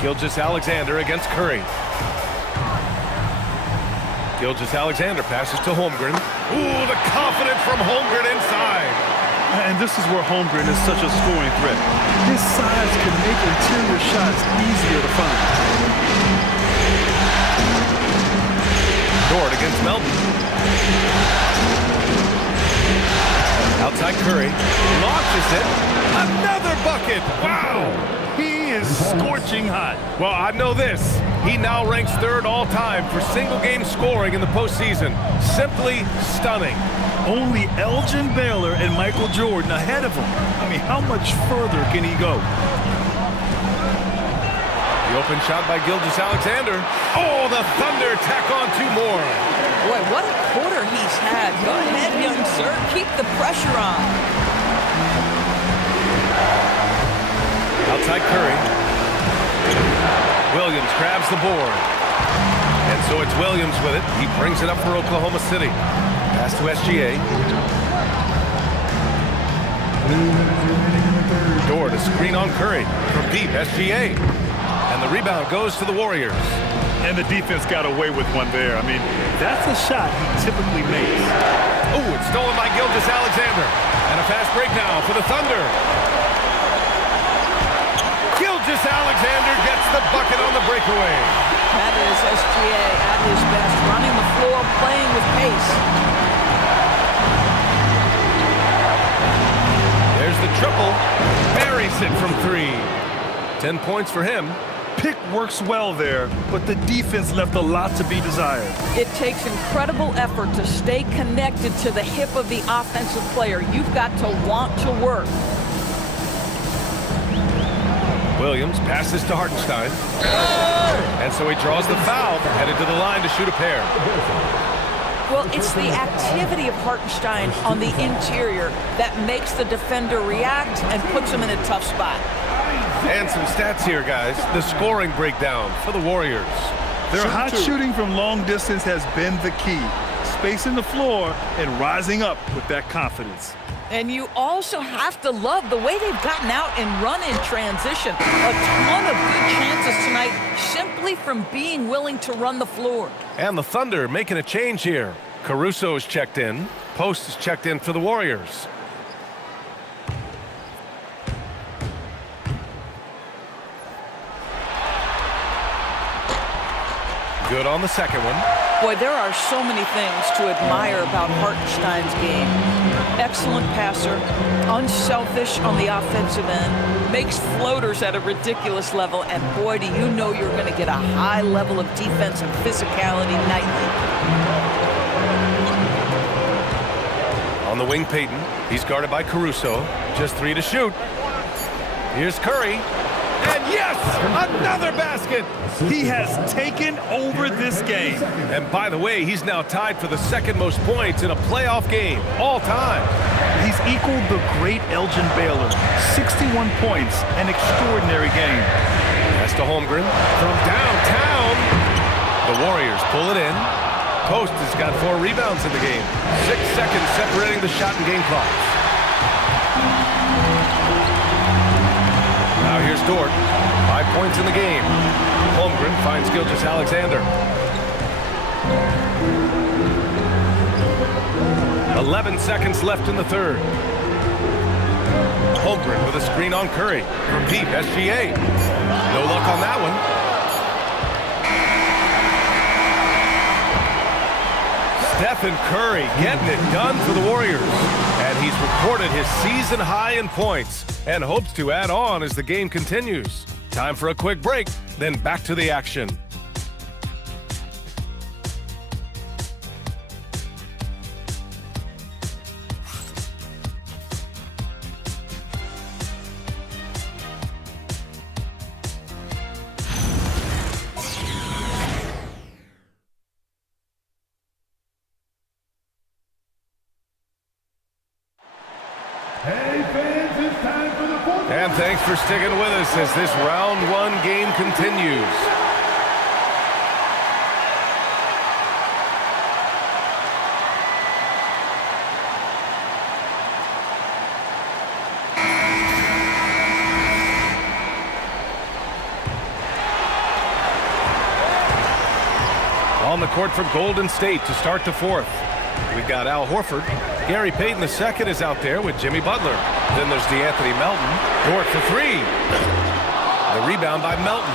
Gilgeous-Alexander against Curry. Gilgeous-Alexander passes to Holmgren. Ooh, the confidence from Holmgren inside. And this is where Holmgren is such a scoring threat. His size can make interior shots easier to find. Dort against Melton. Outside Curry. Launches it. Another bucket. Wow. He is scorching hot. Well, I know this. He now ranks third all-time for single-game scoring in the postseason. Simply stunning. Only Elgin Baylor and Michael Jordan ahead of him. I mean, how much further can he go? The open shot by Gilgeous-Alexander. Oh, the Thunder tack on 2 more. Boy, what a quarter he's had. Go ahead, young sir. Keep the pressure on. Outside Curry. Williams grabs the board. And so it's Williams with it. He brings it up for Oklahoma City. Pass to SGA. Dort, a screen on Curry. From deep, SGA. And the rebound goes to the Warriors. And the defense got away with one there. I mean, that's a shot he typically makes. Oh, it's stolen by Gilgeous-Alexander. And a fast break now for the Thunder. Gilgeous-Alexander gets the bucket on the breakaway. That is SGA at his best, running the floor, playing with pace. There's the triple. Buries it from 3. 10 points for him. Pick works well there, but the defense left a lot to be desired. It takes incredible effort to stay connected to the hip of the offensive player. You've got to want to work. Williams passes to Hartenstein. And so he draws the foul, headed to the line to shoot a pair. Well, it's the activity of Hartenstein on the interior that makes the defender react and puts him in a tough spot. And some stats here, guys. The scoring breakdown for the Warriors. Their hot shooting from long distance has been the key. Spacing the floor and rising up with that confidence. And you also have to love the way they've gotten out and run in transition. A ton of good chances tonight simply from being willing to run the floor. And the Thunder making a change here. Caruso is checked in. Post is checked in for the Warriors. Good on the second one. Boy, there are so many things to admire about Hartenstein's game. Excellent passer, unselfish on the offensive end, makes floaters at a ridiculous level, and boy, do you know you're going to get a high level of defense and physicality nightly. On the wing, Payton. He's guarded by Caruso. Just 3 to shoot. Here's Curry. And yes, another basket. He has taken over this game. And by the way, he's now tied for the second most points in a playoff game all time. He's equaled the great Elgin Baylor. 61 points, an extraordinary game. Pass to Holmgren from downtown. The Warriors pull it in. Post has got 4 rebounds in the game. 6 seconds separating the shot and game clocks. Now here's Dort. 5 points in the game. Holmgren finds Gilgeous-Alexander. 11 seconds left in the third. Holmgren with a screen on Curry. From deep, SGA. No luck on that one. Stephen Curry getting it done for the Warriors. And he's recorded his season high in points and hopes to add on as the game continues. Time for a quick break, then back to the action. And thanks for sticking with us as this round one game continues. On the court for Golden State to start the fourth. We've got Al Horford. Gary Payton II is out there with Jimmy Butler. Then there's DeAnthony Melton. Dort for three. The rebound by Melton.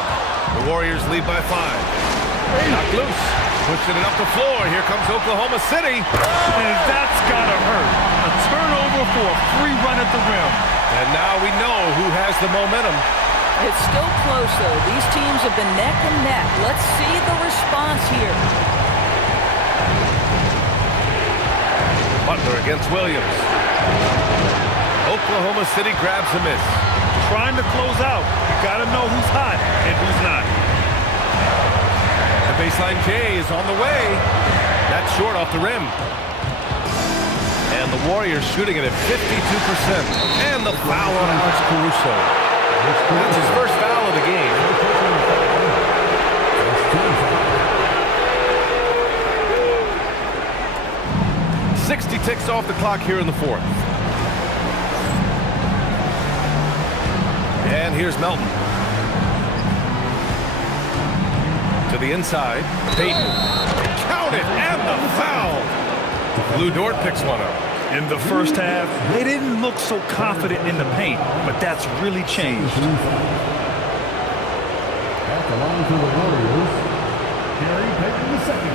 The Warriors lead by 5. Knocked loose. Pushing it up the floor. Here comes Oklahoma City. And that's gotta hurt. A turnover for a free run at the rim. And now we know who has the momentum. It's still close, though. These teams have been neck and neck. Let's see the response here. Butler against Williams. Oklahoma City grabs a miss. Trying to close out. You gotta know who's hot and who's not. The baseline J is on the way. That's short off the rim. And the Warriors shooting it at 52%. And the foul on Alex Caruso. That's his first foul of the game. "60 ticks off the clock here in the fourth. And here's Melton. To the inside. Payton. Count it! And the foul! Lou Dort picks one up. In the first half, they didn't look so confident in the paint, but that's really changed. At the line for the Warriors, Gary Payton II.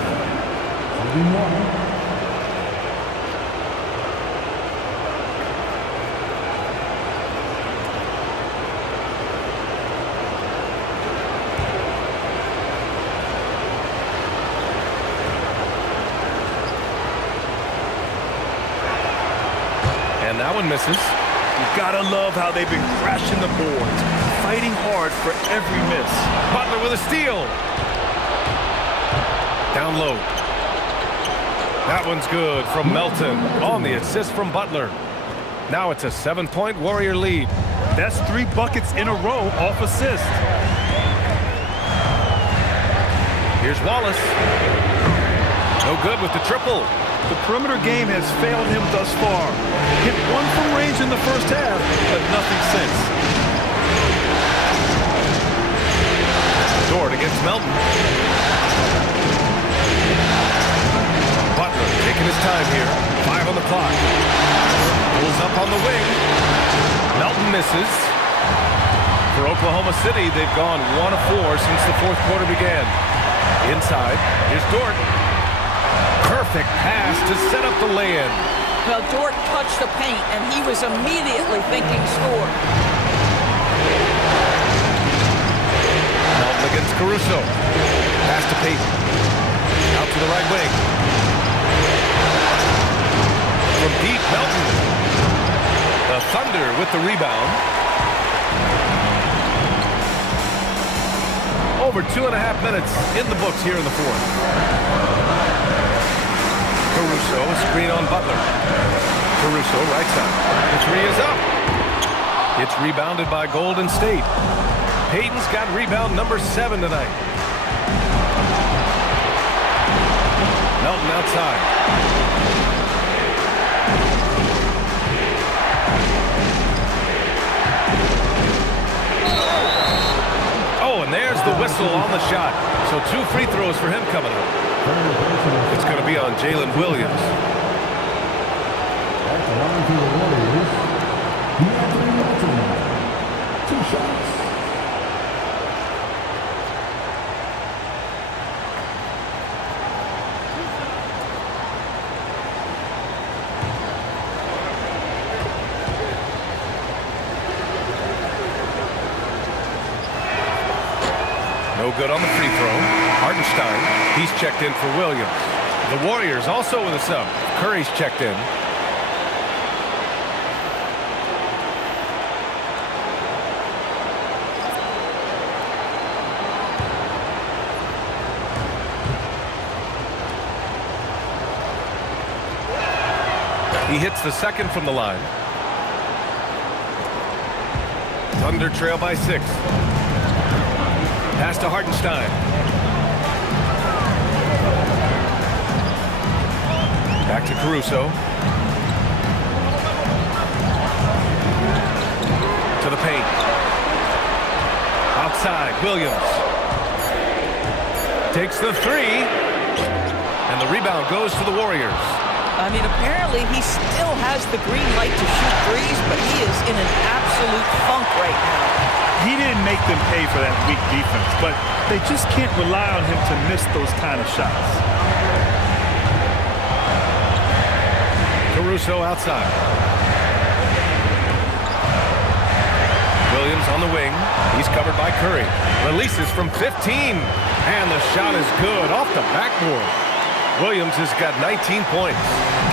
And that one misses. You gotta love how they've been crashing the boards, fighting hard for every miss. Butler with a steal. Down low. That one's good from Melton on the assist from Butler. Now it's a 7-point Warrior lead. That's 3 buckets in a row off assist. Here's Wallace. No good with the triple. The perimeter game has failed him thus far. Hit 1 from range in the first half, but nothing since. Dort against Melton. Butler taking his time here. 5 on the clock. Pulls up on the wing. Melton misses. For Oklahoma City, they've gone 1 of 4 since the fourth quarter began. Inside, here's Dort. Perfect pass to set up the lay-in. Well, Dort touched the paint, and he was immediately thinking score. Melton against Caruso. Pass to Payton. Out to the right wing. From deep, Melton. The Thunder with the rebound. Over 2.5 minutes in the books here in the fourth. Caruso, a screen on Butler. Caruso, right side. The 3 is up. It's rebounded by Golden State. Payton's got rebound number 7 tonight. Melton outside. Oh, and there's the whistle on the shot. So 2 free throws for him coming up. It's going to be on Jalen Williams. At the line for the Warriors, DeAnthony Melton. 2 shots. No good on the free throw. Hartenstein, he's checked in for Williams. The Warriors also with a sub. Curry's checked in. He hits the second from the line. Thunder trail by 6. Pass to Hartenstein. Back to Caruso. To the paint. Outside, Williams. Takes the 3. And the rebound goes to the Warriors. I mean, apparently he still has the green light to shoot threes, but he is in an absolute funk right now. He didn't make them pay for that weak defense, but they just can't rely on him to miss those kind of shots. Caruso outside. Williams on the wing. He's covered by Curry. Releases from 15. And the shot is good off the backboard. Williams has got 19 points.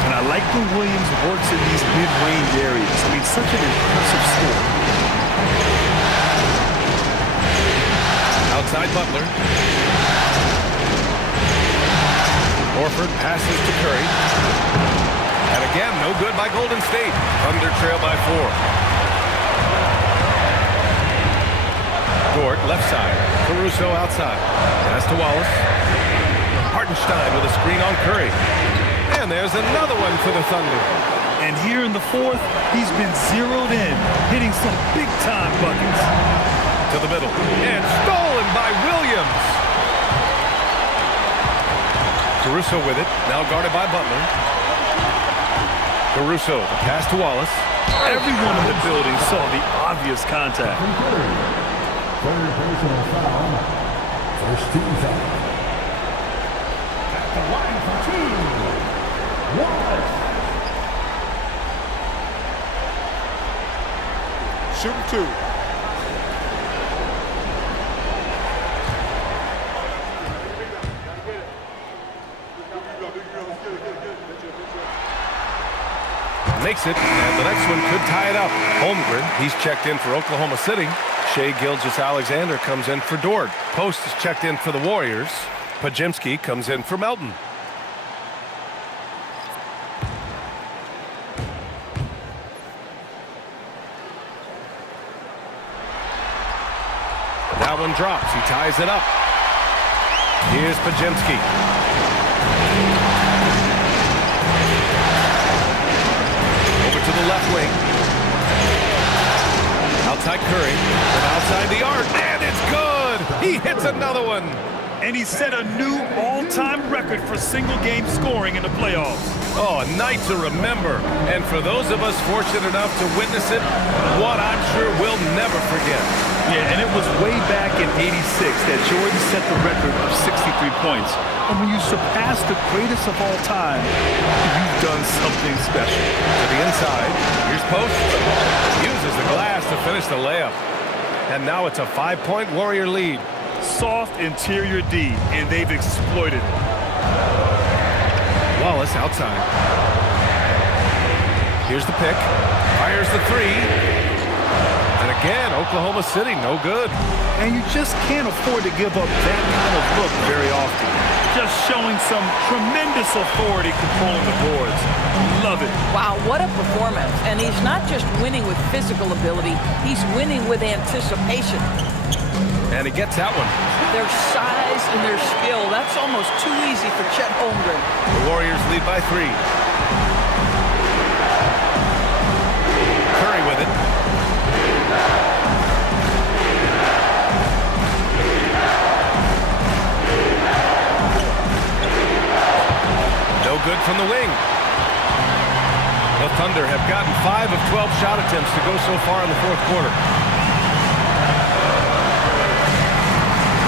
And I like when Williams works in these mid-range areas. I mean, such an impressive score. Outside Butler. Horford passes to Curry. And again, no good by Golden State. Thunder trail by 4. Dort, left side. Caruso outside. Pass to Wallace. Hartenstein with a screen on Curry. And there's another one for the Thunder. And here in the 4th, he's been zeroed in, hitting some big-time buckets. To the middle. And stolen by Williams. Caruso with it. Now guarded by Butler. Caruso, the pass to Wallace. Everyone in the building saw the obvious contact. Third personal foul. First team foul. At the line for 2. Wallace. Shooting 2. Makes it, and the next one could tie it up. Holmgren, he's checked in for Oklahoma City. Shai Gilgeous-Alexander comes in for Dort. Post is checked in for the Warriors. Pajimski comes in for Melton. That one drops. He ties it up. Here's Pajimski. Over to the left wing. Outside Curry, from outside the arc, and it's good! He hits another one! And he set a new all-time record for single-game scoring in the playoffs. Oh, a night to remember. And for those of us fortunate enough to witness it, one I'm sure we'll never forget. Yeah, and it was way back in '86 that Jordan set the record of 63 points. And when you surpass the greatest of all time, you've done something special. To the inside, here's Post. Uses the glass to finish the layup. And now it's a 5-point Warrior lead. Soft interior D, and they've exploited it. Wallace outside. Here's the pick. Fires the 3. And again, Oklahoma City, no good. And you just can't afford to give up that kind of look very often. Just showing some tremendous authority controlling the boards. Love it. Wow, what a performance. And he's not just winning with physical ability, he's winning with anticipation. And he gets that one. Their size and their skill, that's almost too easy for Chet Holmgren. The Warriors lead by 3. Curry with it. No good from the wing. The Thunder have gotten 5 of 12 shot attempts to go so far in the 4th quarter.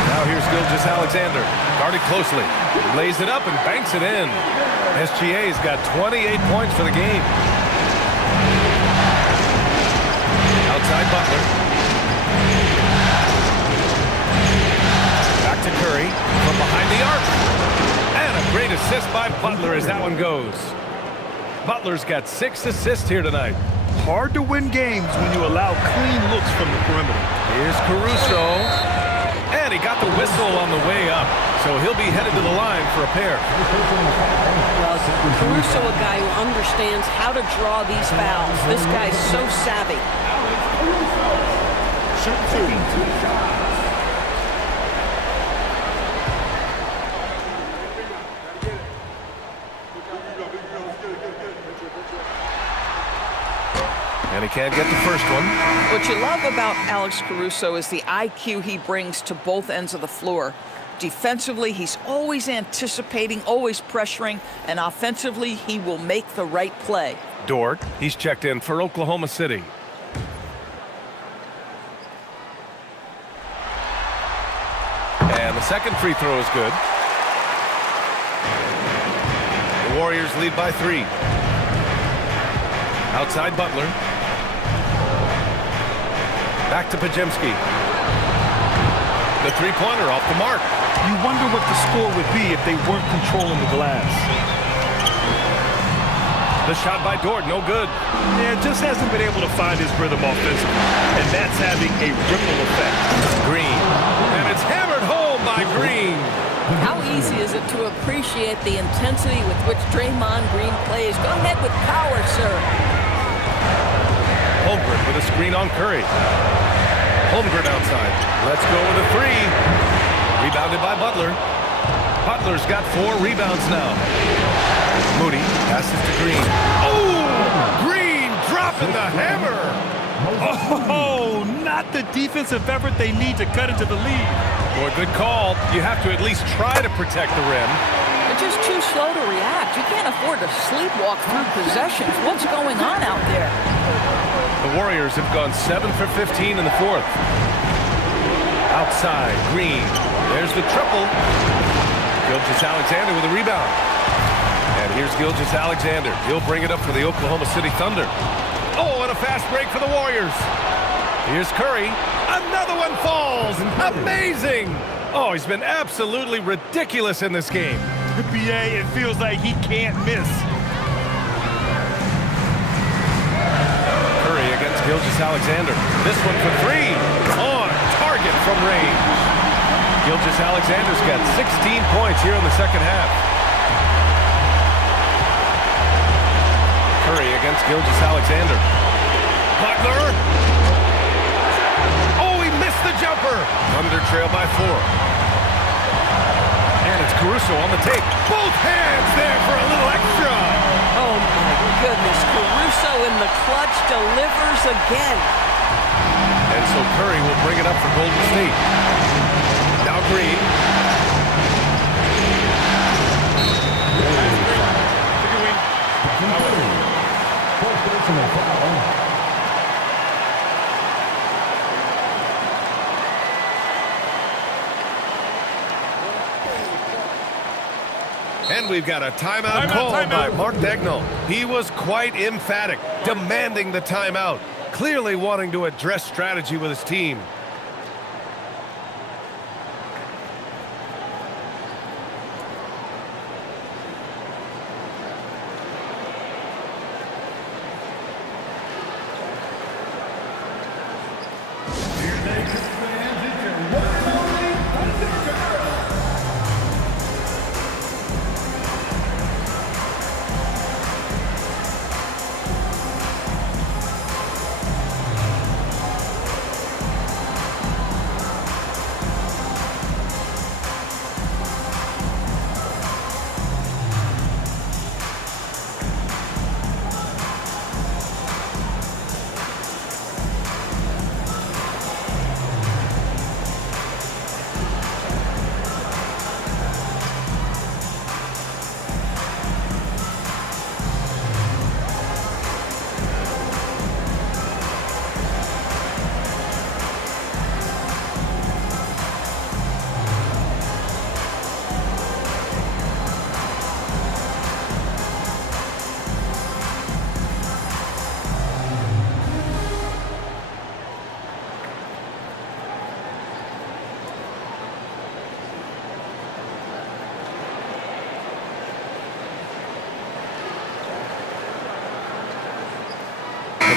Now here's Gilgeous-Alexander, guarded closely. Lays it up and banks it in. SGA's got 28 points for the game. Outside Butler. Back to Curry from behind the arc. And a great assist by Butler as that one goes. Butler's got 6 assists here tonight. Hard to win games when you allow clean looks from the perimeter. Here's Caruso. And he got the whistle on the way up. So he'll be headed to the line for a pair. Well, Caruso, a guy who understands how to draw these fouls. This guy's so savvy. taking 2 shots. And he can't get the first one. What you love about Alex Caruso is the IQ he brings to both ends of the floor. Defensively, he's always anticipating, always pressuring, and offensively, he will make the right play. Dort, he's checked in for Oklahoma City. And the second free throw is good. The Warriors lead by 3. Outside Butler. Back to Pajemski. The three-pointer off the mark. You wonder what the score would be if they weren't controlling the glass. The shot by Dort, no good. Yeah, just hasn't been able to find his rhythm offensively, and that's having a ripple effect. Green, and it's hammered home by Green. How easy is it to appreciate the intensity with which Draymond Green plays? Go ahead with power, sir. Holmgren with a screen on Curry. Holmgren outside. Let's go with a 3. Rebounded by Butler. Butler's got 4 rebounds now. Moody passes to Green. Oh! Green dropping the hammer! Oh, not the defensive effort they need to cut into the lead. Boy, good call. You have to at least try to protect the rim. They're just too slow to react. You can't afford to sleepwalk through possessions. What's going on out there? The Warriors have gone 7 for 15 in the 4th. Outside, Green. There's the triple. Gilgeous-Alexander with a rebound. And here's Gilgeous-Alexander. He'll bring it up for the Oklahoma City Thunder. Oh, and a fast break for the Warriors. Here's Curry. Another one falls. Amazing. Oh, he's been absolutely ridiculous in this game. BA, it feels like he can't miss. Curry against Gilgeous-Alexander. This one for 3. On target from range. Gilgeous-Alexander's got 16 points here in the second half. Curry against Gilgeous-Alexander. Butler. Oh, he missed the jumper. Thunder trail by 4. And it's Caruso on the tape. Both hands there for a little extra. Oh, my goodness. Caruso in the clutch delivers again. And so Curry will bring it up for Golden State. Now Green. And we've got a timeout called by Mark Daigneault. He was quite emphatic, demanding the timeout, clearly wanting to address strategy with his team.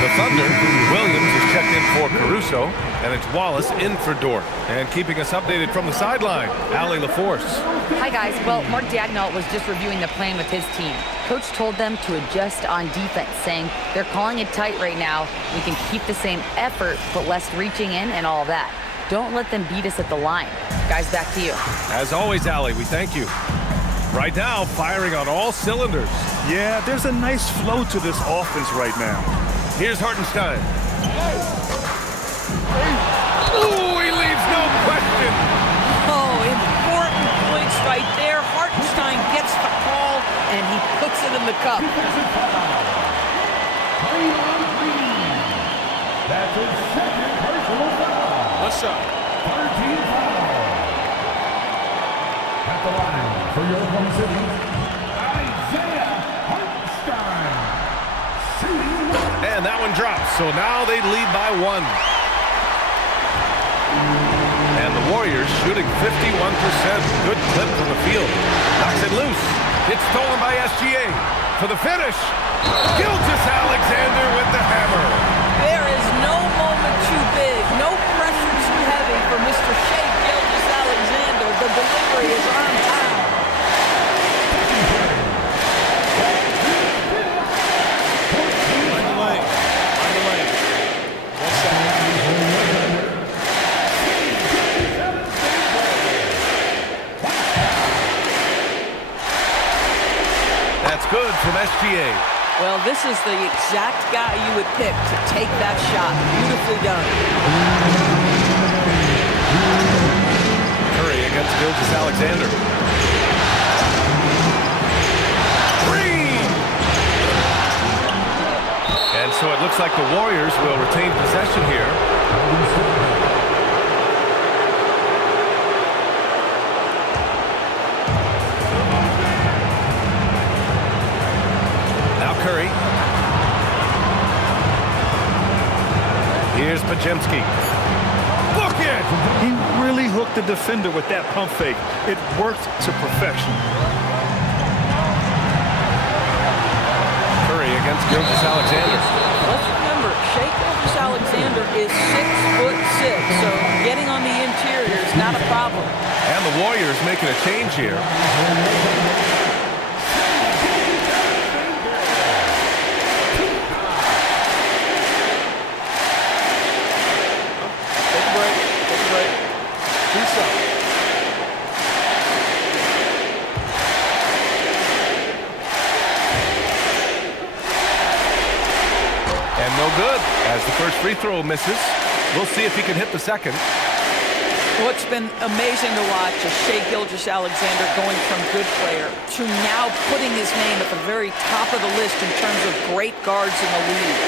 The Thunder, Williams is checked in for Caruso, and it's Wallace in for Dort. And keeping us updated from the sideline, Allie LaForce. Hi, guys. Well, Mark Daigneault was just reviewing the plan with his team. Coach told them to adjust on defense, saying they're calling it tight right now. We can keep the same effort, but less reaching in and all that. Don't let them beat us at the line. Guys, back to you. As always, Allie, we thank you. Right now, firing on all cylinders. Yeah, there's a nice flow to this offense right now. Here's Hartenstein. Ooh, he leaves no question. Oh, important points right there. Hartenstein gets the call, and he puts it in the cup. That's his second personal foul. What's up? 13 foul. At the line for your Oklahoma City, Isaiah Hartenstein. And that one drops, so now they lead by 1. And the Warriors shooting 51%. Good clip from the field. Knocks it loose. It's stolen by SGA. For the finish, Gilgeous-Alexander with the hammer. There is no moment too big, no pressure too heavy for Mr. Shai Gilgeous-Alexander. The delivery is on time. That's good from SGA. Well, this is the exact guy you would pick to take that shot. Beautifully done. Curry against Gilgeous-Alexander. Green! And so it looks like the Warriors will retain possession here. Curry. Here's Pajemski. Book it! He really hooked the defender with that pump fake. It worked to perfection. Curry against Gilgeous-Alexander. Let's remember, Shai Gilgeous-Alexander is 6'6", so getting on the interior is not a problem. And the Warriors making a change here. And no good, as the first free throw misses. We'll see if he can hit the second. What's been amazing to watch is Shai Gilgeous-Alexander going from good player to now putting his name at the very top of the list in terms of great guards in the league.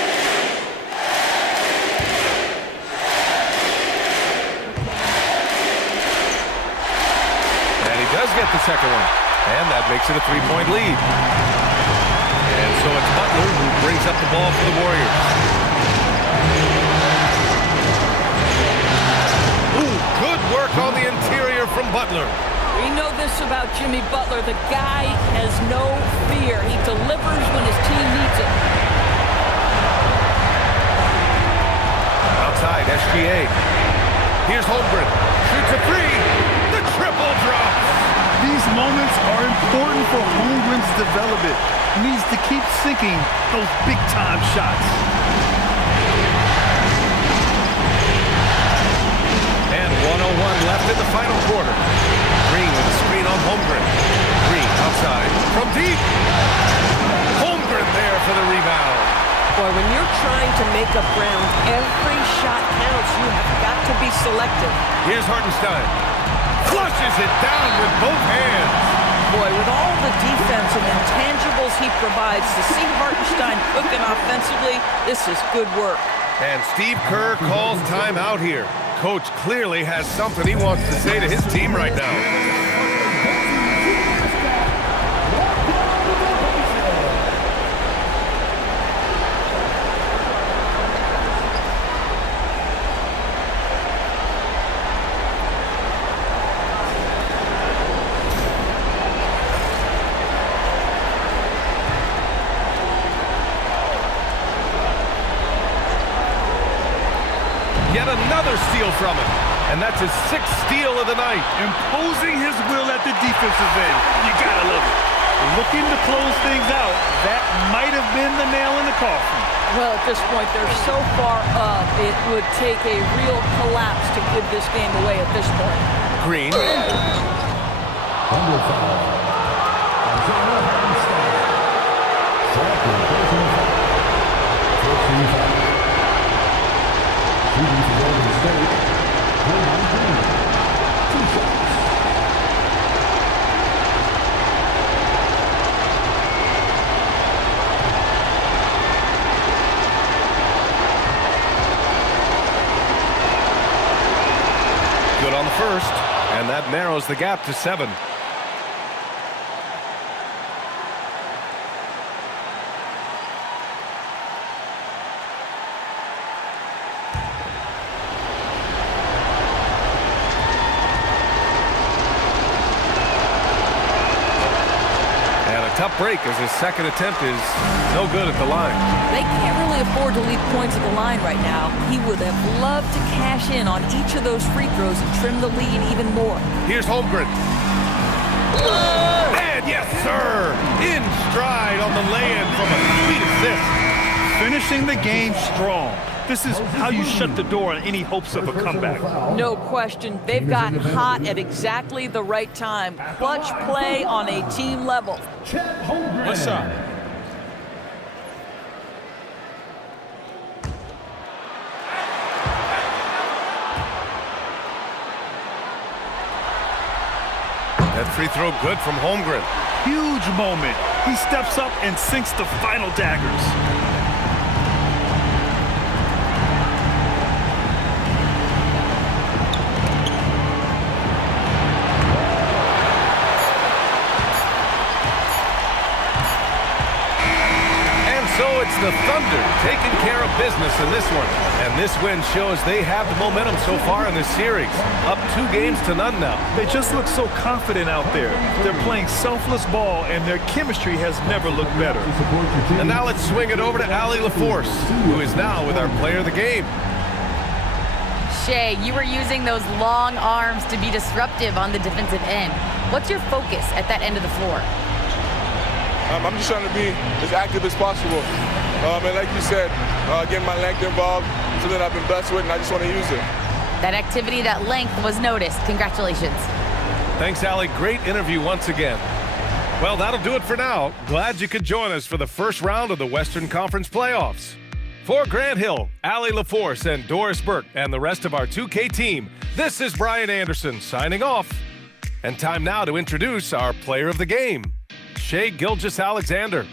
And he does get the second one. And that makes it a 3-point lead. And so it's Butler who brings up the ball for the Warriors. Ooh, good work on the interior from Butler. We know this about Jimmy Butler. The guy has no fear. He delivers when his team needs it. Outside, SGA. Here's Holmgren. Shoots a three. The triple drops. These moments are important for Holmgren's development. He needs to keep sinking those big-time shots. And 1:01 left in the final quarter. Green with a screen on Holmgren. Green outside from deep. Holmgren there for the rebound. Boy, when you're trying to make up ground, every shot counts. You have got to be selective. Here's Hartenstein. Flushes it down with both hands. Boy, with all the defense and intangibles he provides, to see Hartenstein cooking offensively, this is good work. And Steve Kerr calls timeout here. Coach clearly has something he wants to say to his team right now. Yet another steal from him. And that's his 6th steal of the night. Imposing his will at the defensive end. You gotta love it. Looking to close things out, that might have been the nail in the coffin. Well, at this point, they're so far up, it would take a real collapse to give this game away at this point. Green. Under foul. Isaiah Hartenstein. Second personal foul. 15 foul. Shooting for Golden State. Draymond Green. 2 shots. Good on the first, and that narrows the gap to 7. And a tough break as his second attempt is no good at the line. They can't really afford to leave points at the line right now. He would have loved to cash in on each of those free throws and trim the lead even more. Here's Holmgren. And yes, sir! In stride on the lay-in from a sweet assist. Finishing the game strong. This is how you shut the door on any hopes of a comeback. No question. They've gotten hot at exactly the right time. Clutch play on a team level. Chet Holmgren. What's up? That free throw good from Holmgren. Huge moment. He steps up and sinks the final daggers. So it's the Thunder taking care of business in this one. And this win shows they have the momentum so far in this series. Up 2-0 now. They just look so confident out there. They're playing selfless ball, and their chemistry has never looked better. And now let's swing it over to Allie LaForce, who is now with our player of the game. Shea, you were using those long arms to be disruptive on the defensive end. What's your focus at that end of the floor? I'm just trying to be as active as possible. And like you said, getting my length involved, something I've been blessed with, and I just want to use it. That activity, that length was noticed. Congratulations. Thanks, Allie. Great interview once again. Well, that'll do it for now. Glad you could join us for the first round of the Western Conference playoffs. For Grant Hill, Allie LaForce, and Doris Burke, and the rest of our 2K team, this is Brian Anderson signing off. And time now to introduce our player of the game, Shea Gilgeous-Alexander.